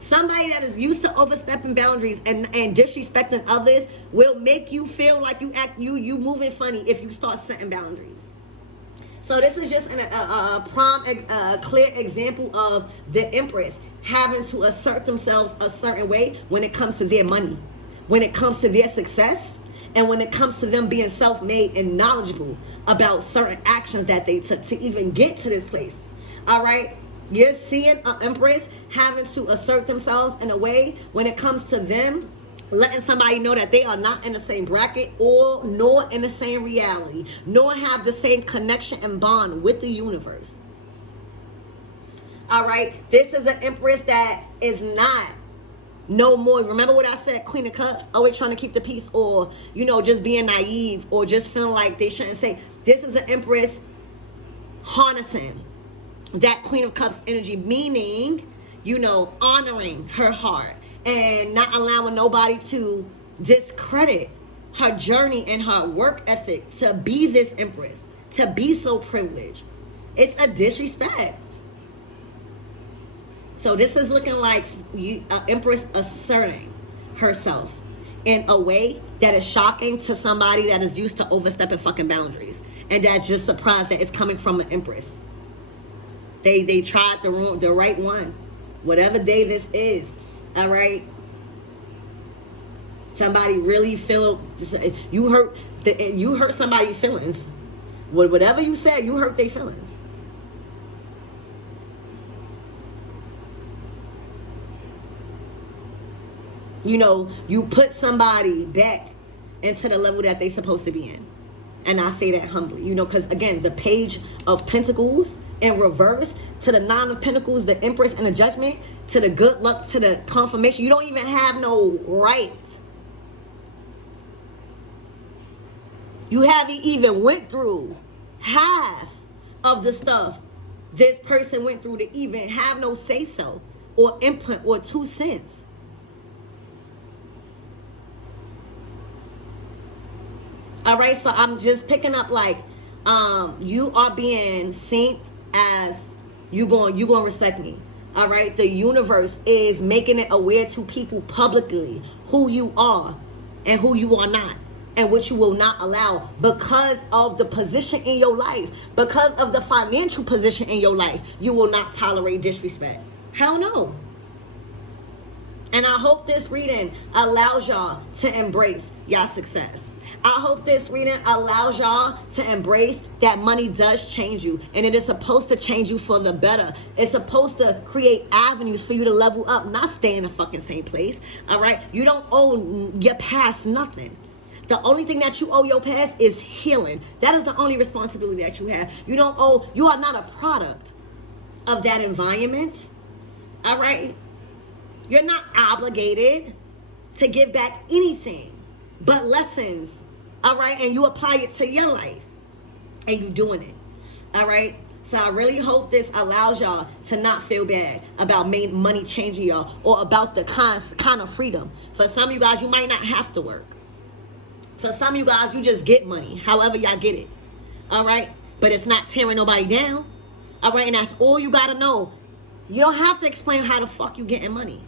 Somebody that is used to overstepping boundaries and disrespecting others will make you feel like you moving funny if you start setting boundaries. So this is just a clear example of the empress having to assert themselves a certain way when it comes to their money, when it comes to their success, and when it comes to them being self-made and knowledgeable about certain actions that they took to even get to this place. All right? You're seeing an empress having to assert themselves in a way when it comes to them letting somebody know that they are not in the same bracket nor in the same reality, nor have the same connection and bond with the universe. All right? This is an empress that is not no more. Remember what I said, Queen of Cups, always trying to keep the peace, or, just being naive, or just feeling like they shouldn't say. This is an empress harnessing that Queen of Cups energy, meaning, honoring her heart and not allowing nobody to discredit her journey and her work ethic to be this empress, to be so privileged. It's a disrespect. So this is looking like empress asserting herself in a way that is shocking to somebody that is used to overstepping fucking boundaries, and that's just surprised that it's coming from an empress. They tried the right one, whatever day this is. All right. Somebody really you hurt somebody's feelings. Whatever you said, you hurt their feelings. You put somebody back into the level that they're supposed to be in. And I say that humbly, because again, the Page of Pentacles in reverse to the Nine of Pentacles, the Empress and the Judgment, to the good luck, to the confirmation. You don't even have no right. You haven't even went through half of the stuff this person went through to even have no say-so or input or 2 cents. All right, so I'm just picking up like you are being synced as you going to respect me. All right, the universe is making it aware to people publicly who you are and who you are not, and what you will not allow because of the position in your life, because of the financial position in your life. You will not tolerate disrespect. Hell no. And I hope this reading allows y'all to embrace y'all success. I hope this reading allows y'all to embrace that money does change you. And it is supposed to change you for the better. It's supposed to create avenues for you to level up, not stay in the fucking same place. All right? You don't owe your past nothing. The only thing that you owe your past is healing. That is the only responsibility that you have. You are not a product of that environment. All right? You're not obligated to give back anything but lessons, all right? And you apply it to your life, and you're doing it, all right? So I really hope this allows y'all to not feel bad about money changing y'all, or about the kind of freedom. For some of you guys, you might not have to work. So some of you guys, you just get money, however y'all get it. All right? But it's not tearing nobody down. All right? And that's all you got to know. You don't have to explain how the fuck you getting money.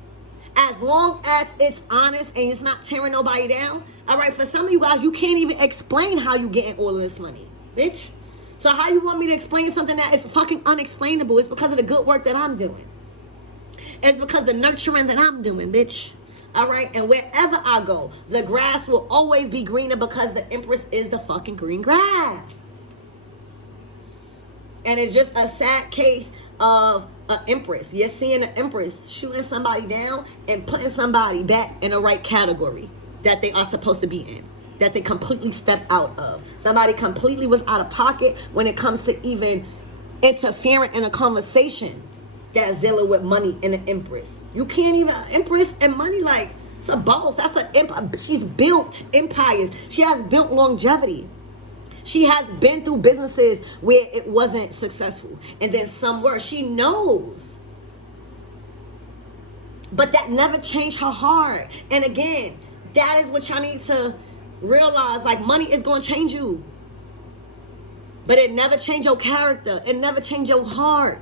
As long as it's honest and it's not tearing nobody down. All right? For some of you guys, you can't even explain how you getting all of this money. Bitch. So how you want me to explain something that is fucking unexplainable? It's because of the good work that I'm doing. It's because of the nurturing that I'm doing, bitch. All right? And wherever I go, the grass will always be greener because the Empress is the fucking green grass. And it's just a sad case of an Empress. You're seeing an Empress shooting somebody down and putting somebody back in the right category that they are supposed to be in, that they completely stepped out of. Somebody completely was out of pocket when it comes to even interfering in a conversation that's dealing with money in an Empress. You can't even, Empress and money, like, it's a boss. That's an empire. She's built empires. She has built longevity. She has been through businesses where it wasn't successful. And then some were. She knows. But that never changed her heart. And again, that is what y'all need to realize. Like, money is going to change you. But it never changed your character. It never changed your heart.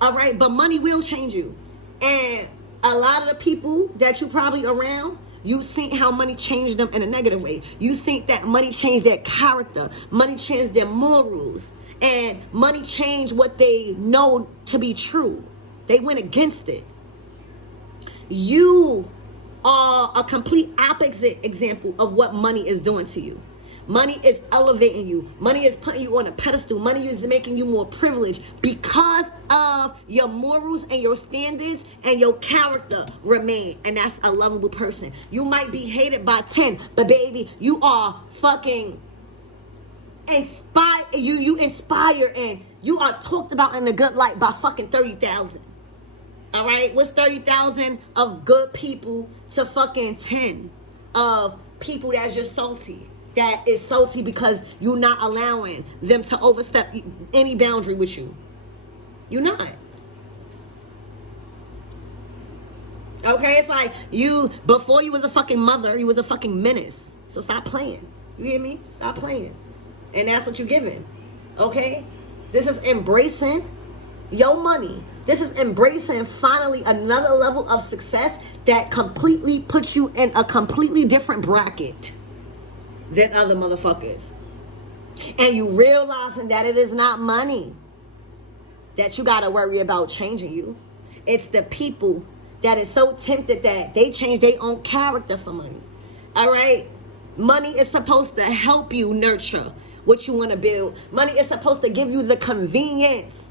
All right? But money will change you. And a lot of the people that you probably around, you think how money changed them in a negative way. You think that money changed their character. Money changed their morals. And money changed what they know to be true. They went against it. You are a complete opposite example of what money is doing to you. Money is elevating you. Money is putting you on a pedestal. Money is making you more privileged because of your morals and your standards, and your character remain. And that's a lovable person. You might be hated by 10, but baby, you are fucking inspired. You inspire, and you are talked about in a good light by fucking 30,000. All right? What's 30,000 of good people to fucking 10 of people that's just salty? That is salty because you're not allowing them to overstep any boundary with you. You're not. Okay? It's like you, before you was a fucking mother, you was a fucking menace. So stop playing. You hear me? Stop playing. And that's what you're giving. Okay? This is embracing your money. This is embracing finally another level of success that completely puts you in a completely different bracket than other motherfuckers. And you realizing that it is not money that you gotta worry about changing you. It's the people that is so tempted that they change their own character for money. All right? Money is supposed to help you nurture what you want to build. Money is supposed to give you the convenience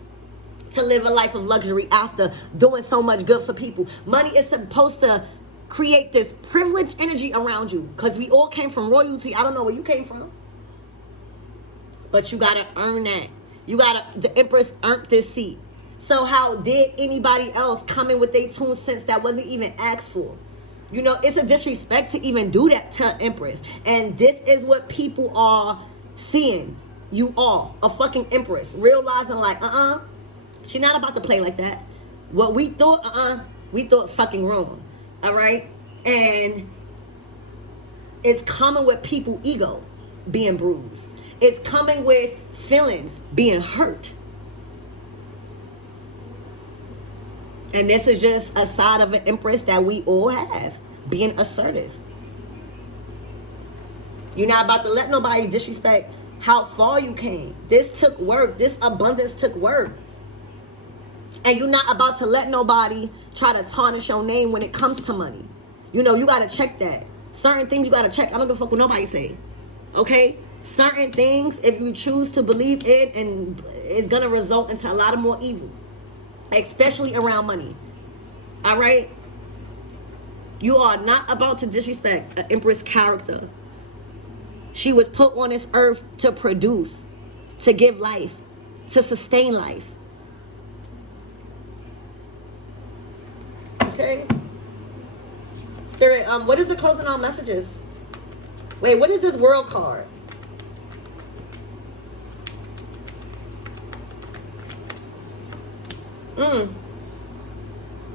to live a life of luxury after doing so much good for people. Money is supposed to create this privileged energy around you, because we all came from royalty. I don't know where you came from, but you gotta earn that. The Empress earned this seat. So how did anybody else come in with their 2 cents that wasn't even asked for? You know, it's a disrespect to even do that to Empress. And this is what people are seeing. You are a fucking Empress, realizing like, she's not about to play like that. What we thought, we thought fucking wrong. All right? And it's coming with people ego being bruised. It's coming with feelings being hurt. And this is just a side of an Empress that we all have, being assertive. You're not about to let nobody disrespect how far you came. This took work. This abundance took work. And you're not about to let nobody try to tarnish your name when it comes to money. You know, you got to check that. Certain things you got to check. I don't give a fuck what nobody say. Okay? Certain things, if you choose to believe in, and it's going to result into a lot of more evil. Especially around money. All right? You are not about to disrespect an Empress character. She was put on this earth to produce, to give life, to sustain life. Okay. Spirit, what is the closing out messages? Wait, what is this world card?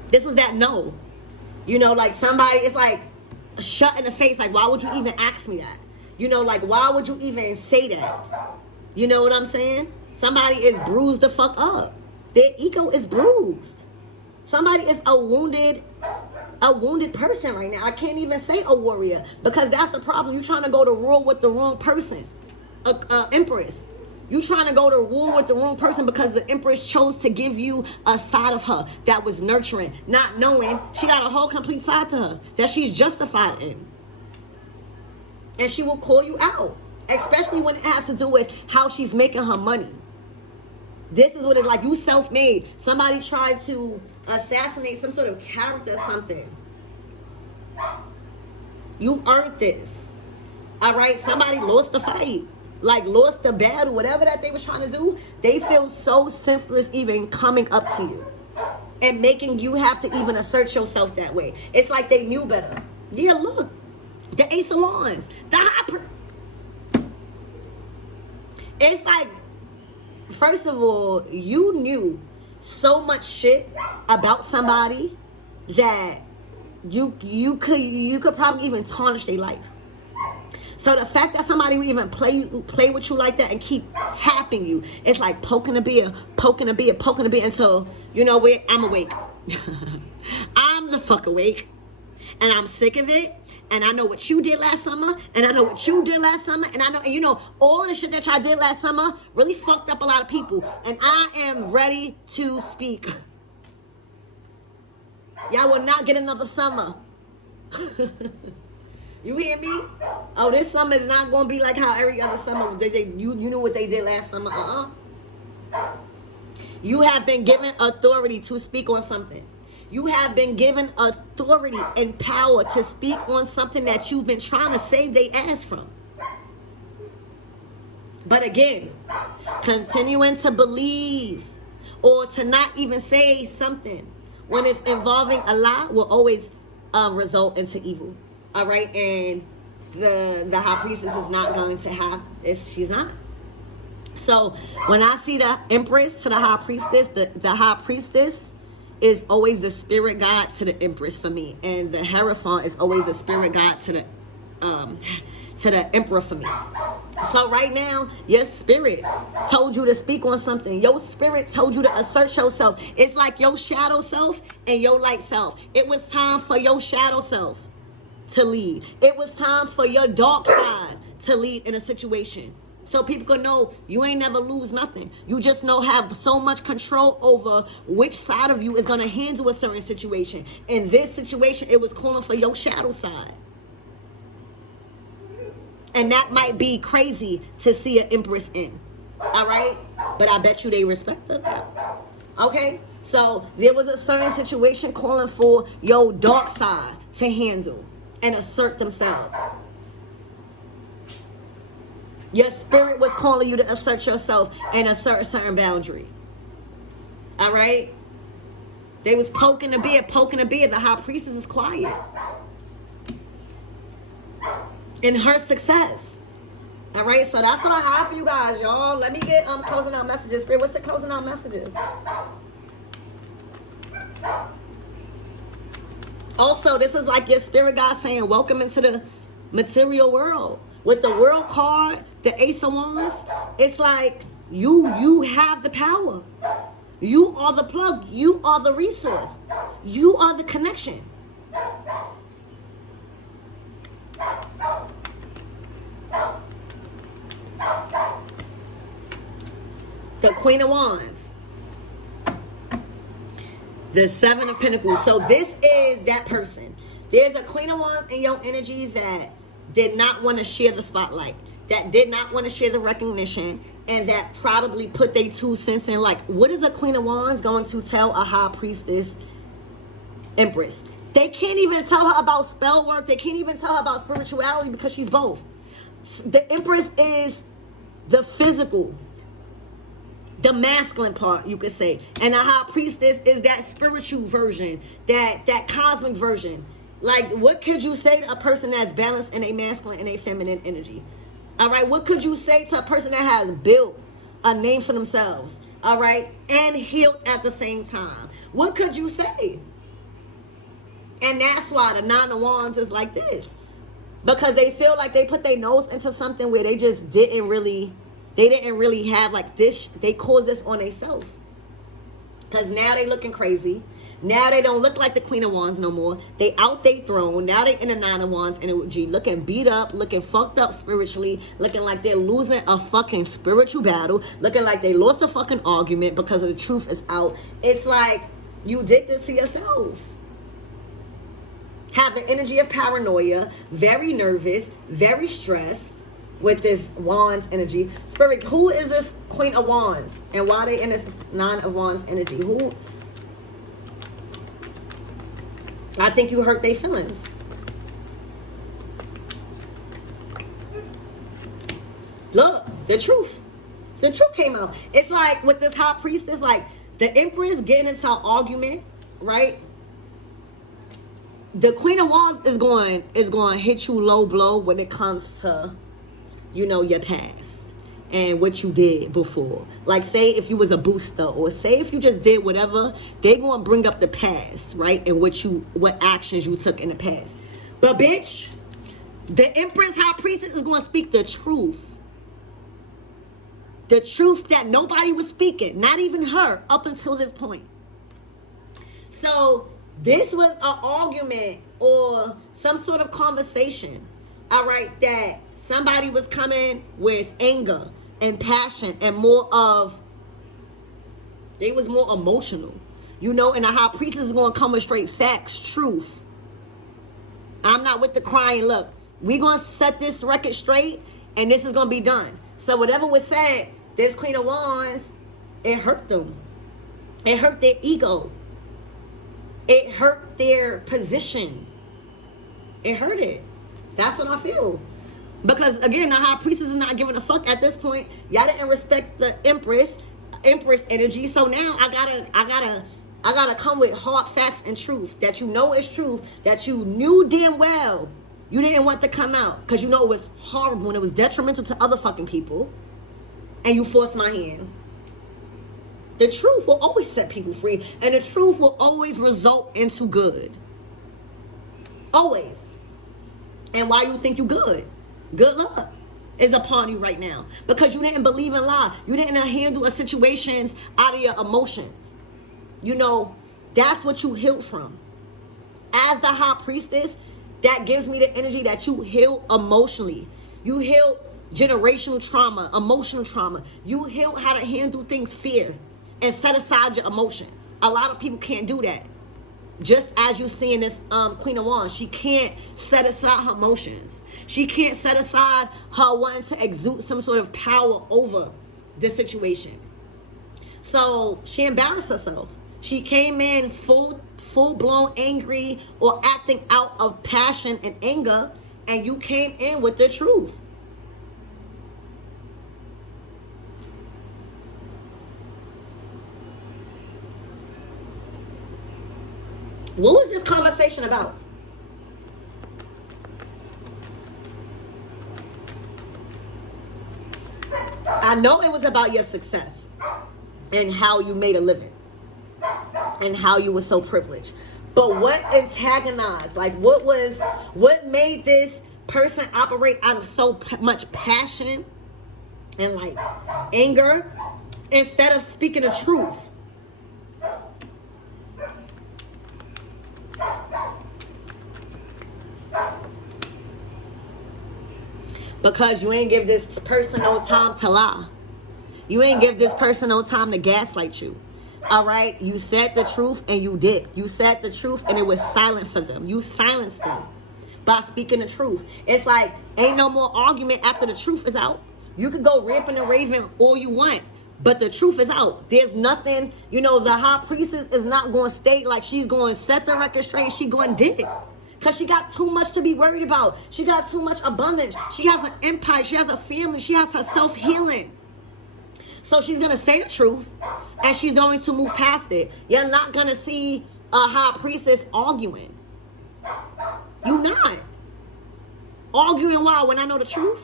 This is that no. You know, like somebody, it's like shut in the face. Like, why would you even ask me that? You know, like, why would you even say that? You know what I'm saying? Somebody is bruised the fuck up. Their ego is bruised. Somebody is a wounded person right now. I can't even say a warrior, because that's the problem. You're trying to go to war with the wrong person. Empress. You trying to go to war with the wrong person because the Empress chose to give you a side of her that was nurturing, not knowing she got a whole complete side to her that she's justified in. And she will call you out, especially when it has to do with how she's making her money. This is what it's like. You self-made. Somebody tried to assassinate some sort of character or something. You earned this. All right? Somebody lost the fight. Like, lost the battle, whatever that they was trying to do. They feel so senseless even coming up to you and making you have to even assert yourself that way. It's like they knew better. Yeah, look. The Ace of Wands. The It's like, first of all, you knew so much shit about somebody that you could probably even tarnish their life. So the fact that somebody will even play with you like that and keep tapping you, it's like poking a beer until, you know what, I'm awake. I'm the fuck awake. And I'm sick of it. And I know what you did last summer. And I know what you did last summer. And I know, and you know, all the shit that y'all did last summer really fucked up a lot of people. And I am ready to speak. Y'all will not get another summer. You hear me? Oh, this summer is not going to be like how every other summer, you knew what they did last summer. You have been given authority to speak on something. You have been given authority and power to speak on something that you've been trying to save their ass from. But again, continuing to believe or to not even say something when it's involving a lie will always result into evil. All right, and the high priestess is not going to have, she's not. So when I see the Empress to the high priestess, the high priestess is always the spirit guide to the Empress for me, and the Hierophant is always the spirit guide to the Emperor for me. So right now, your spirit told you to speak on something. Your spirit told you to assert yourself. It's like your shadow self and your light self. It was time for your shadow self to lead. It was time for your dark side to lead in a situation. So people can know you ain't never lose nothing. You just know have so much control over which side of you is going to handle a certain situation. In this situation, it was calling for your shadow side. And that might be crazy to see an Empress in. All right? But I bet you they respect that. Okay? So there was a certain situation calling for your dark side to handle and assert themselves. Your spirit was calling you to assert yourself and assert a certain boundary. All right? They was poking the bear. The high priestess is quiet. In her success. All right? So that's what I have for you guys, y'all. Let me get closing out messages. Spirit, what's the closing out messages? Also, this is like your spirit guide saying, welcome into the material world. With the world card, the Ace of Wands, it's like you have the power. You are the plug. You are the resource. You are the connection. The Queen of Wands. The Seven of Pentacles. So this is that person. There's a Queen of Wands in your energy that did not want to share the spotlight, that did not want to share the recognition, and that probably put their 2 cents in. Like, what is a Queen of Wands going to tell a high priestess Empress? They can't even tell her about spell work. They can't even tell her about spirituality because she's both. The Empress is the physical, the masculine part, you could say. And the high priestess is that spiritual version, that cosmic version. Like, what could you say to a person that's balanced in a masculine and a feminine energy? All right, what could you say to a person that has built a name for themselves, all right, and healed at the same time? What could you say? And that's why the Nine of Wands is like this. because they feel like they put their nose into something where they just didn't really have like this. They caused this on themselves. Because now they looking crazy. Now they don't look like the Queen of Wands no more. They out they throne. Now they in the Nine of Wands energy, looking beat up, looking fucked up spiritually, looking like they're losing a fucking spiritual battle, looking like they lost a fucking argument because of the truth is out. It's like you did this to yourself. Have an energy of paranoia, very nervous, very stressed with this Wands energy. Spirit, who is this Queen of Wands? And why are they in this Nine of Wands energy? Who? I think you hurt their feelings. Look, the truth. The truth came out. It's like with this High Priestess, like the Empress getting into an argument, right? The Queen of Wands is going to hit you low blow when it comes to, you know, your past and what you did before. Like, say if you was a booster, or say if you just did whatever, they going to bring up the past, right? And what actions you took in the past. But bitch, the Empress High Priestess is going to speak the truth. The truth that nobody was speaking, not even her, up until this point. So this was an argument or some sort of conversation, all right, that somebody was coming with anger and passion and they was more emotional, you know, and the High Priestess is going to come with straight facts, truth. I'm not with the crying. Look, we going to set this record straight and this is going to be done. So whatever was said, this Queen of Wands, it hurt them. It hurt their ego. It hurt their position. It hurt it. That's what I feel. Because again, the High Priestess is not giving a fuck at this point. Y'all didn't respect the Empress energy. So now I gotta come with hard facts and truth that you know is truth, that you knew damn well you didn't want to come out because you know it was horrible and it was detrimental to other fucking people, and you forced my hand. The truth will always set people free, and the truth will always result into good. Always. And why you think you good? Good luck is upon you right now. Because you didn't believe in lie. You didn't handle situations out of your emotions. You know, that's what you healed from. As the High Priestess, that gives me the energy that you heal emotionally. You heal generational trauma, emotional trauma. You heal how to handle things, fear, and set aside your emotions. A lot of people can't do that. Just as you see in this Queen of Wands, she can't set aside her emotions. She can't set aside her wanting to exude some sort of power over the situation. So she embarrassed herself. She came in full-blown angry or acting out of passion and anger, and you came in with the truth. What was this conversation about? I know it was about your success and how you made a living and how you were so privileged. But what antagonized, like what made this person operate out of so much passion and like anger instead of speaking the truth? Because you ain't give this person no time to lie. You ain't give this person no time to gaslight you. All right? You said the truth and you did. You said the truth and it was silent for them. You silenced them by speaking the truth. It's like, ain't no more argument after the truth is out. You could go ramping and raving all you want, but the truth is out. There's nothing, you know, the High Priestess is not going to stay like she's going to set the record straight. She going to dig. Because she got too much to be worried about. She got too much abundance. She has an empire. She has a family. She has her self-healing. So she's going to say the truth, and she's going to move past it. You're not going to see a High Priestess arguing. You're not. Arguing why? When I know the truth?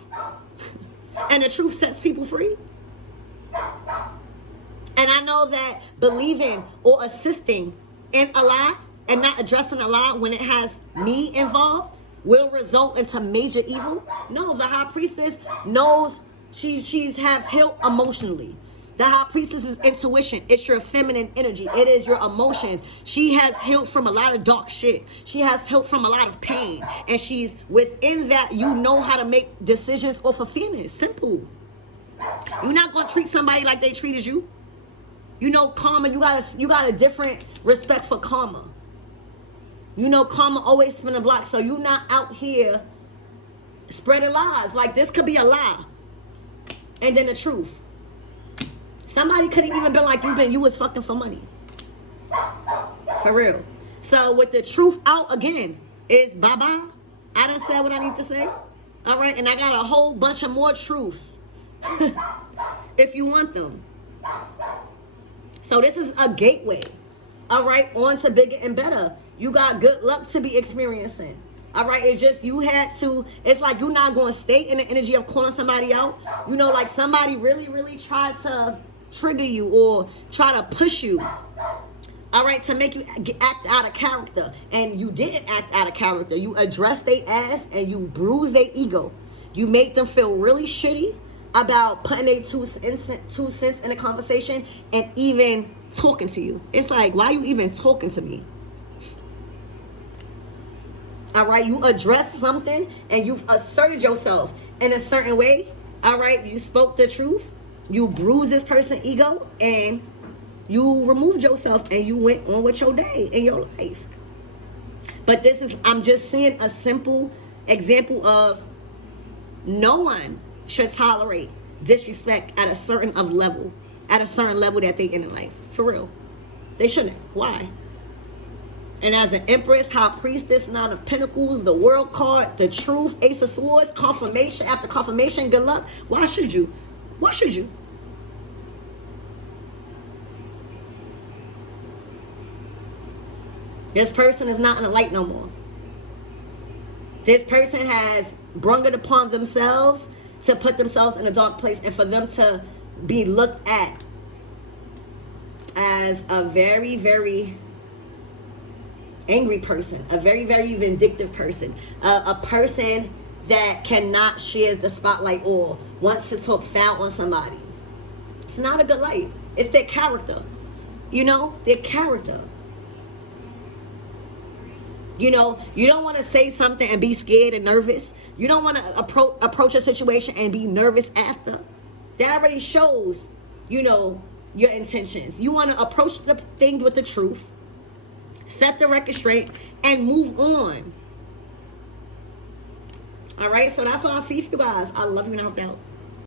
And the truth sets people free? And I know that believing or assisting in a lie and not addressing a lie when it has me involved will result into major evil? No, the high priestess knows she's have healed emotionally. The high priestess is intuition. It's your feminine energy. It is your emotions. She has healed from a lot of dark shit. She has healed from a lot of pain. And she's within that, you know how to make decisions off of feelings. Simple. You're not going to treat somebody like they treated you. You know karma, you got a different respect for karma. You know karma always spin a block. So you're not out here spreading lies. Like this could be a lie. And then the truth. Somebody could have even been like, you was fucking for money. For real. So with the truth out again, is bye-bye. I done said what I need to say. All right, and I got a whole bunch of more truths. If you want them. So this is a gateway. All right, on to bigger and better. You got good luck to be experiencing. All right, it's just you had to, it's like you're not going to stay in the energy of calling somebody out. You know, like somebody really, really tried to trigger you or try to push you, all right, to make you act out of character, and you didn't act out of character. You addressed their ass and you bruised their ego. You made them feel really shitty about putting their 2 cents in a conversation and even talking to you. It's like, why are you even talking to me? All right, you addressed something and you've asserted yourself in a certain way. All right, you spoke the truth. You bruised this person's ego and you removed yourself and you went on with your day in your life. But this is, I'm just seeing a simple example of no one should tolerate disrespect at a certain level that they in life. For real. They shouldn't. Why? And as an empress, high priestess, 9 of pentacles, the world card, the truth, ace of swords, confirmation after confirmation, good luck. Why should you? Why should you? This person is not in the light no more. This person has brung it upon themselves to put themselves in a dark place and for them to be looked at as a very, very angry person, a very, very vindictive person, a person that cannot share the spotlight or wants to talk foul on somebody. It's not a good light. It's their character. You know, their character. You know, you don't want to say something and be scared and nervous. You don't want to approach a situation and be nervous after. That already shows, you know, your intentions. You want to approach the thing with the truth, set the record straight, and move on. All right, so that's what I see for you guys. I love you and I hope that helps.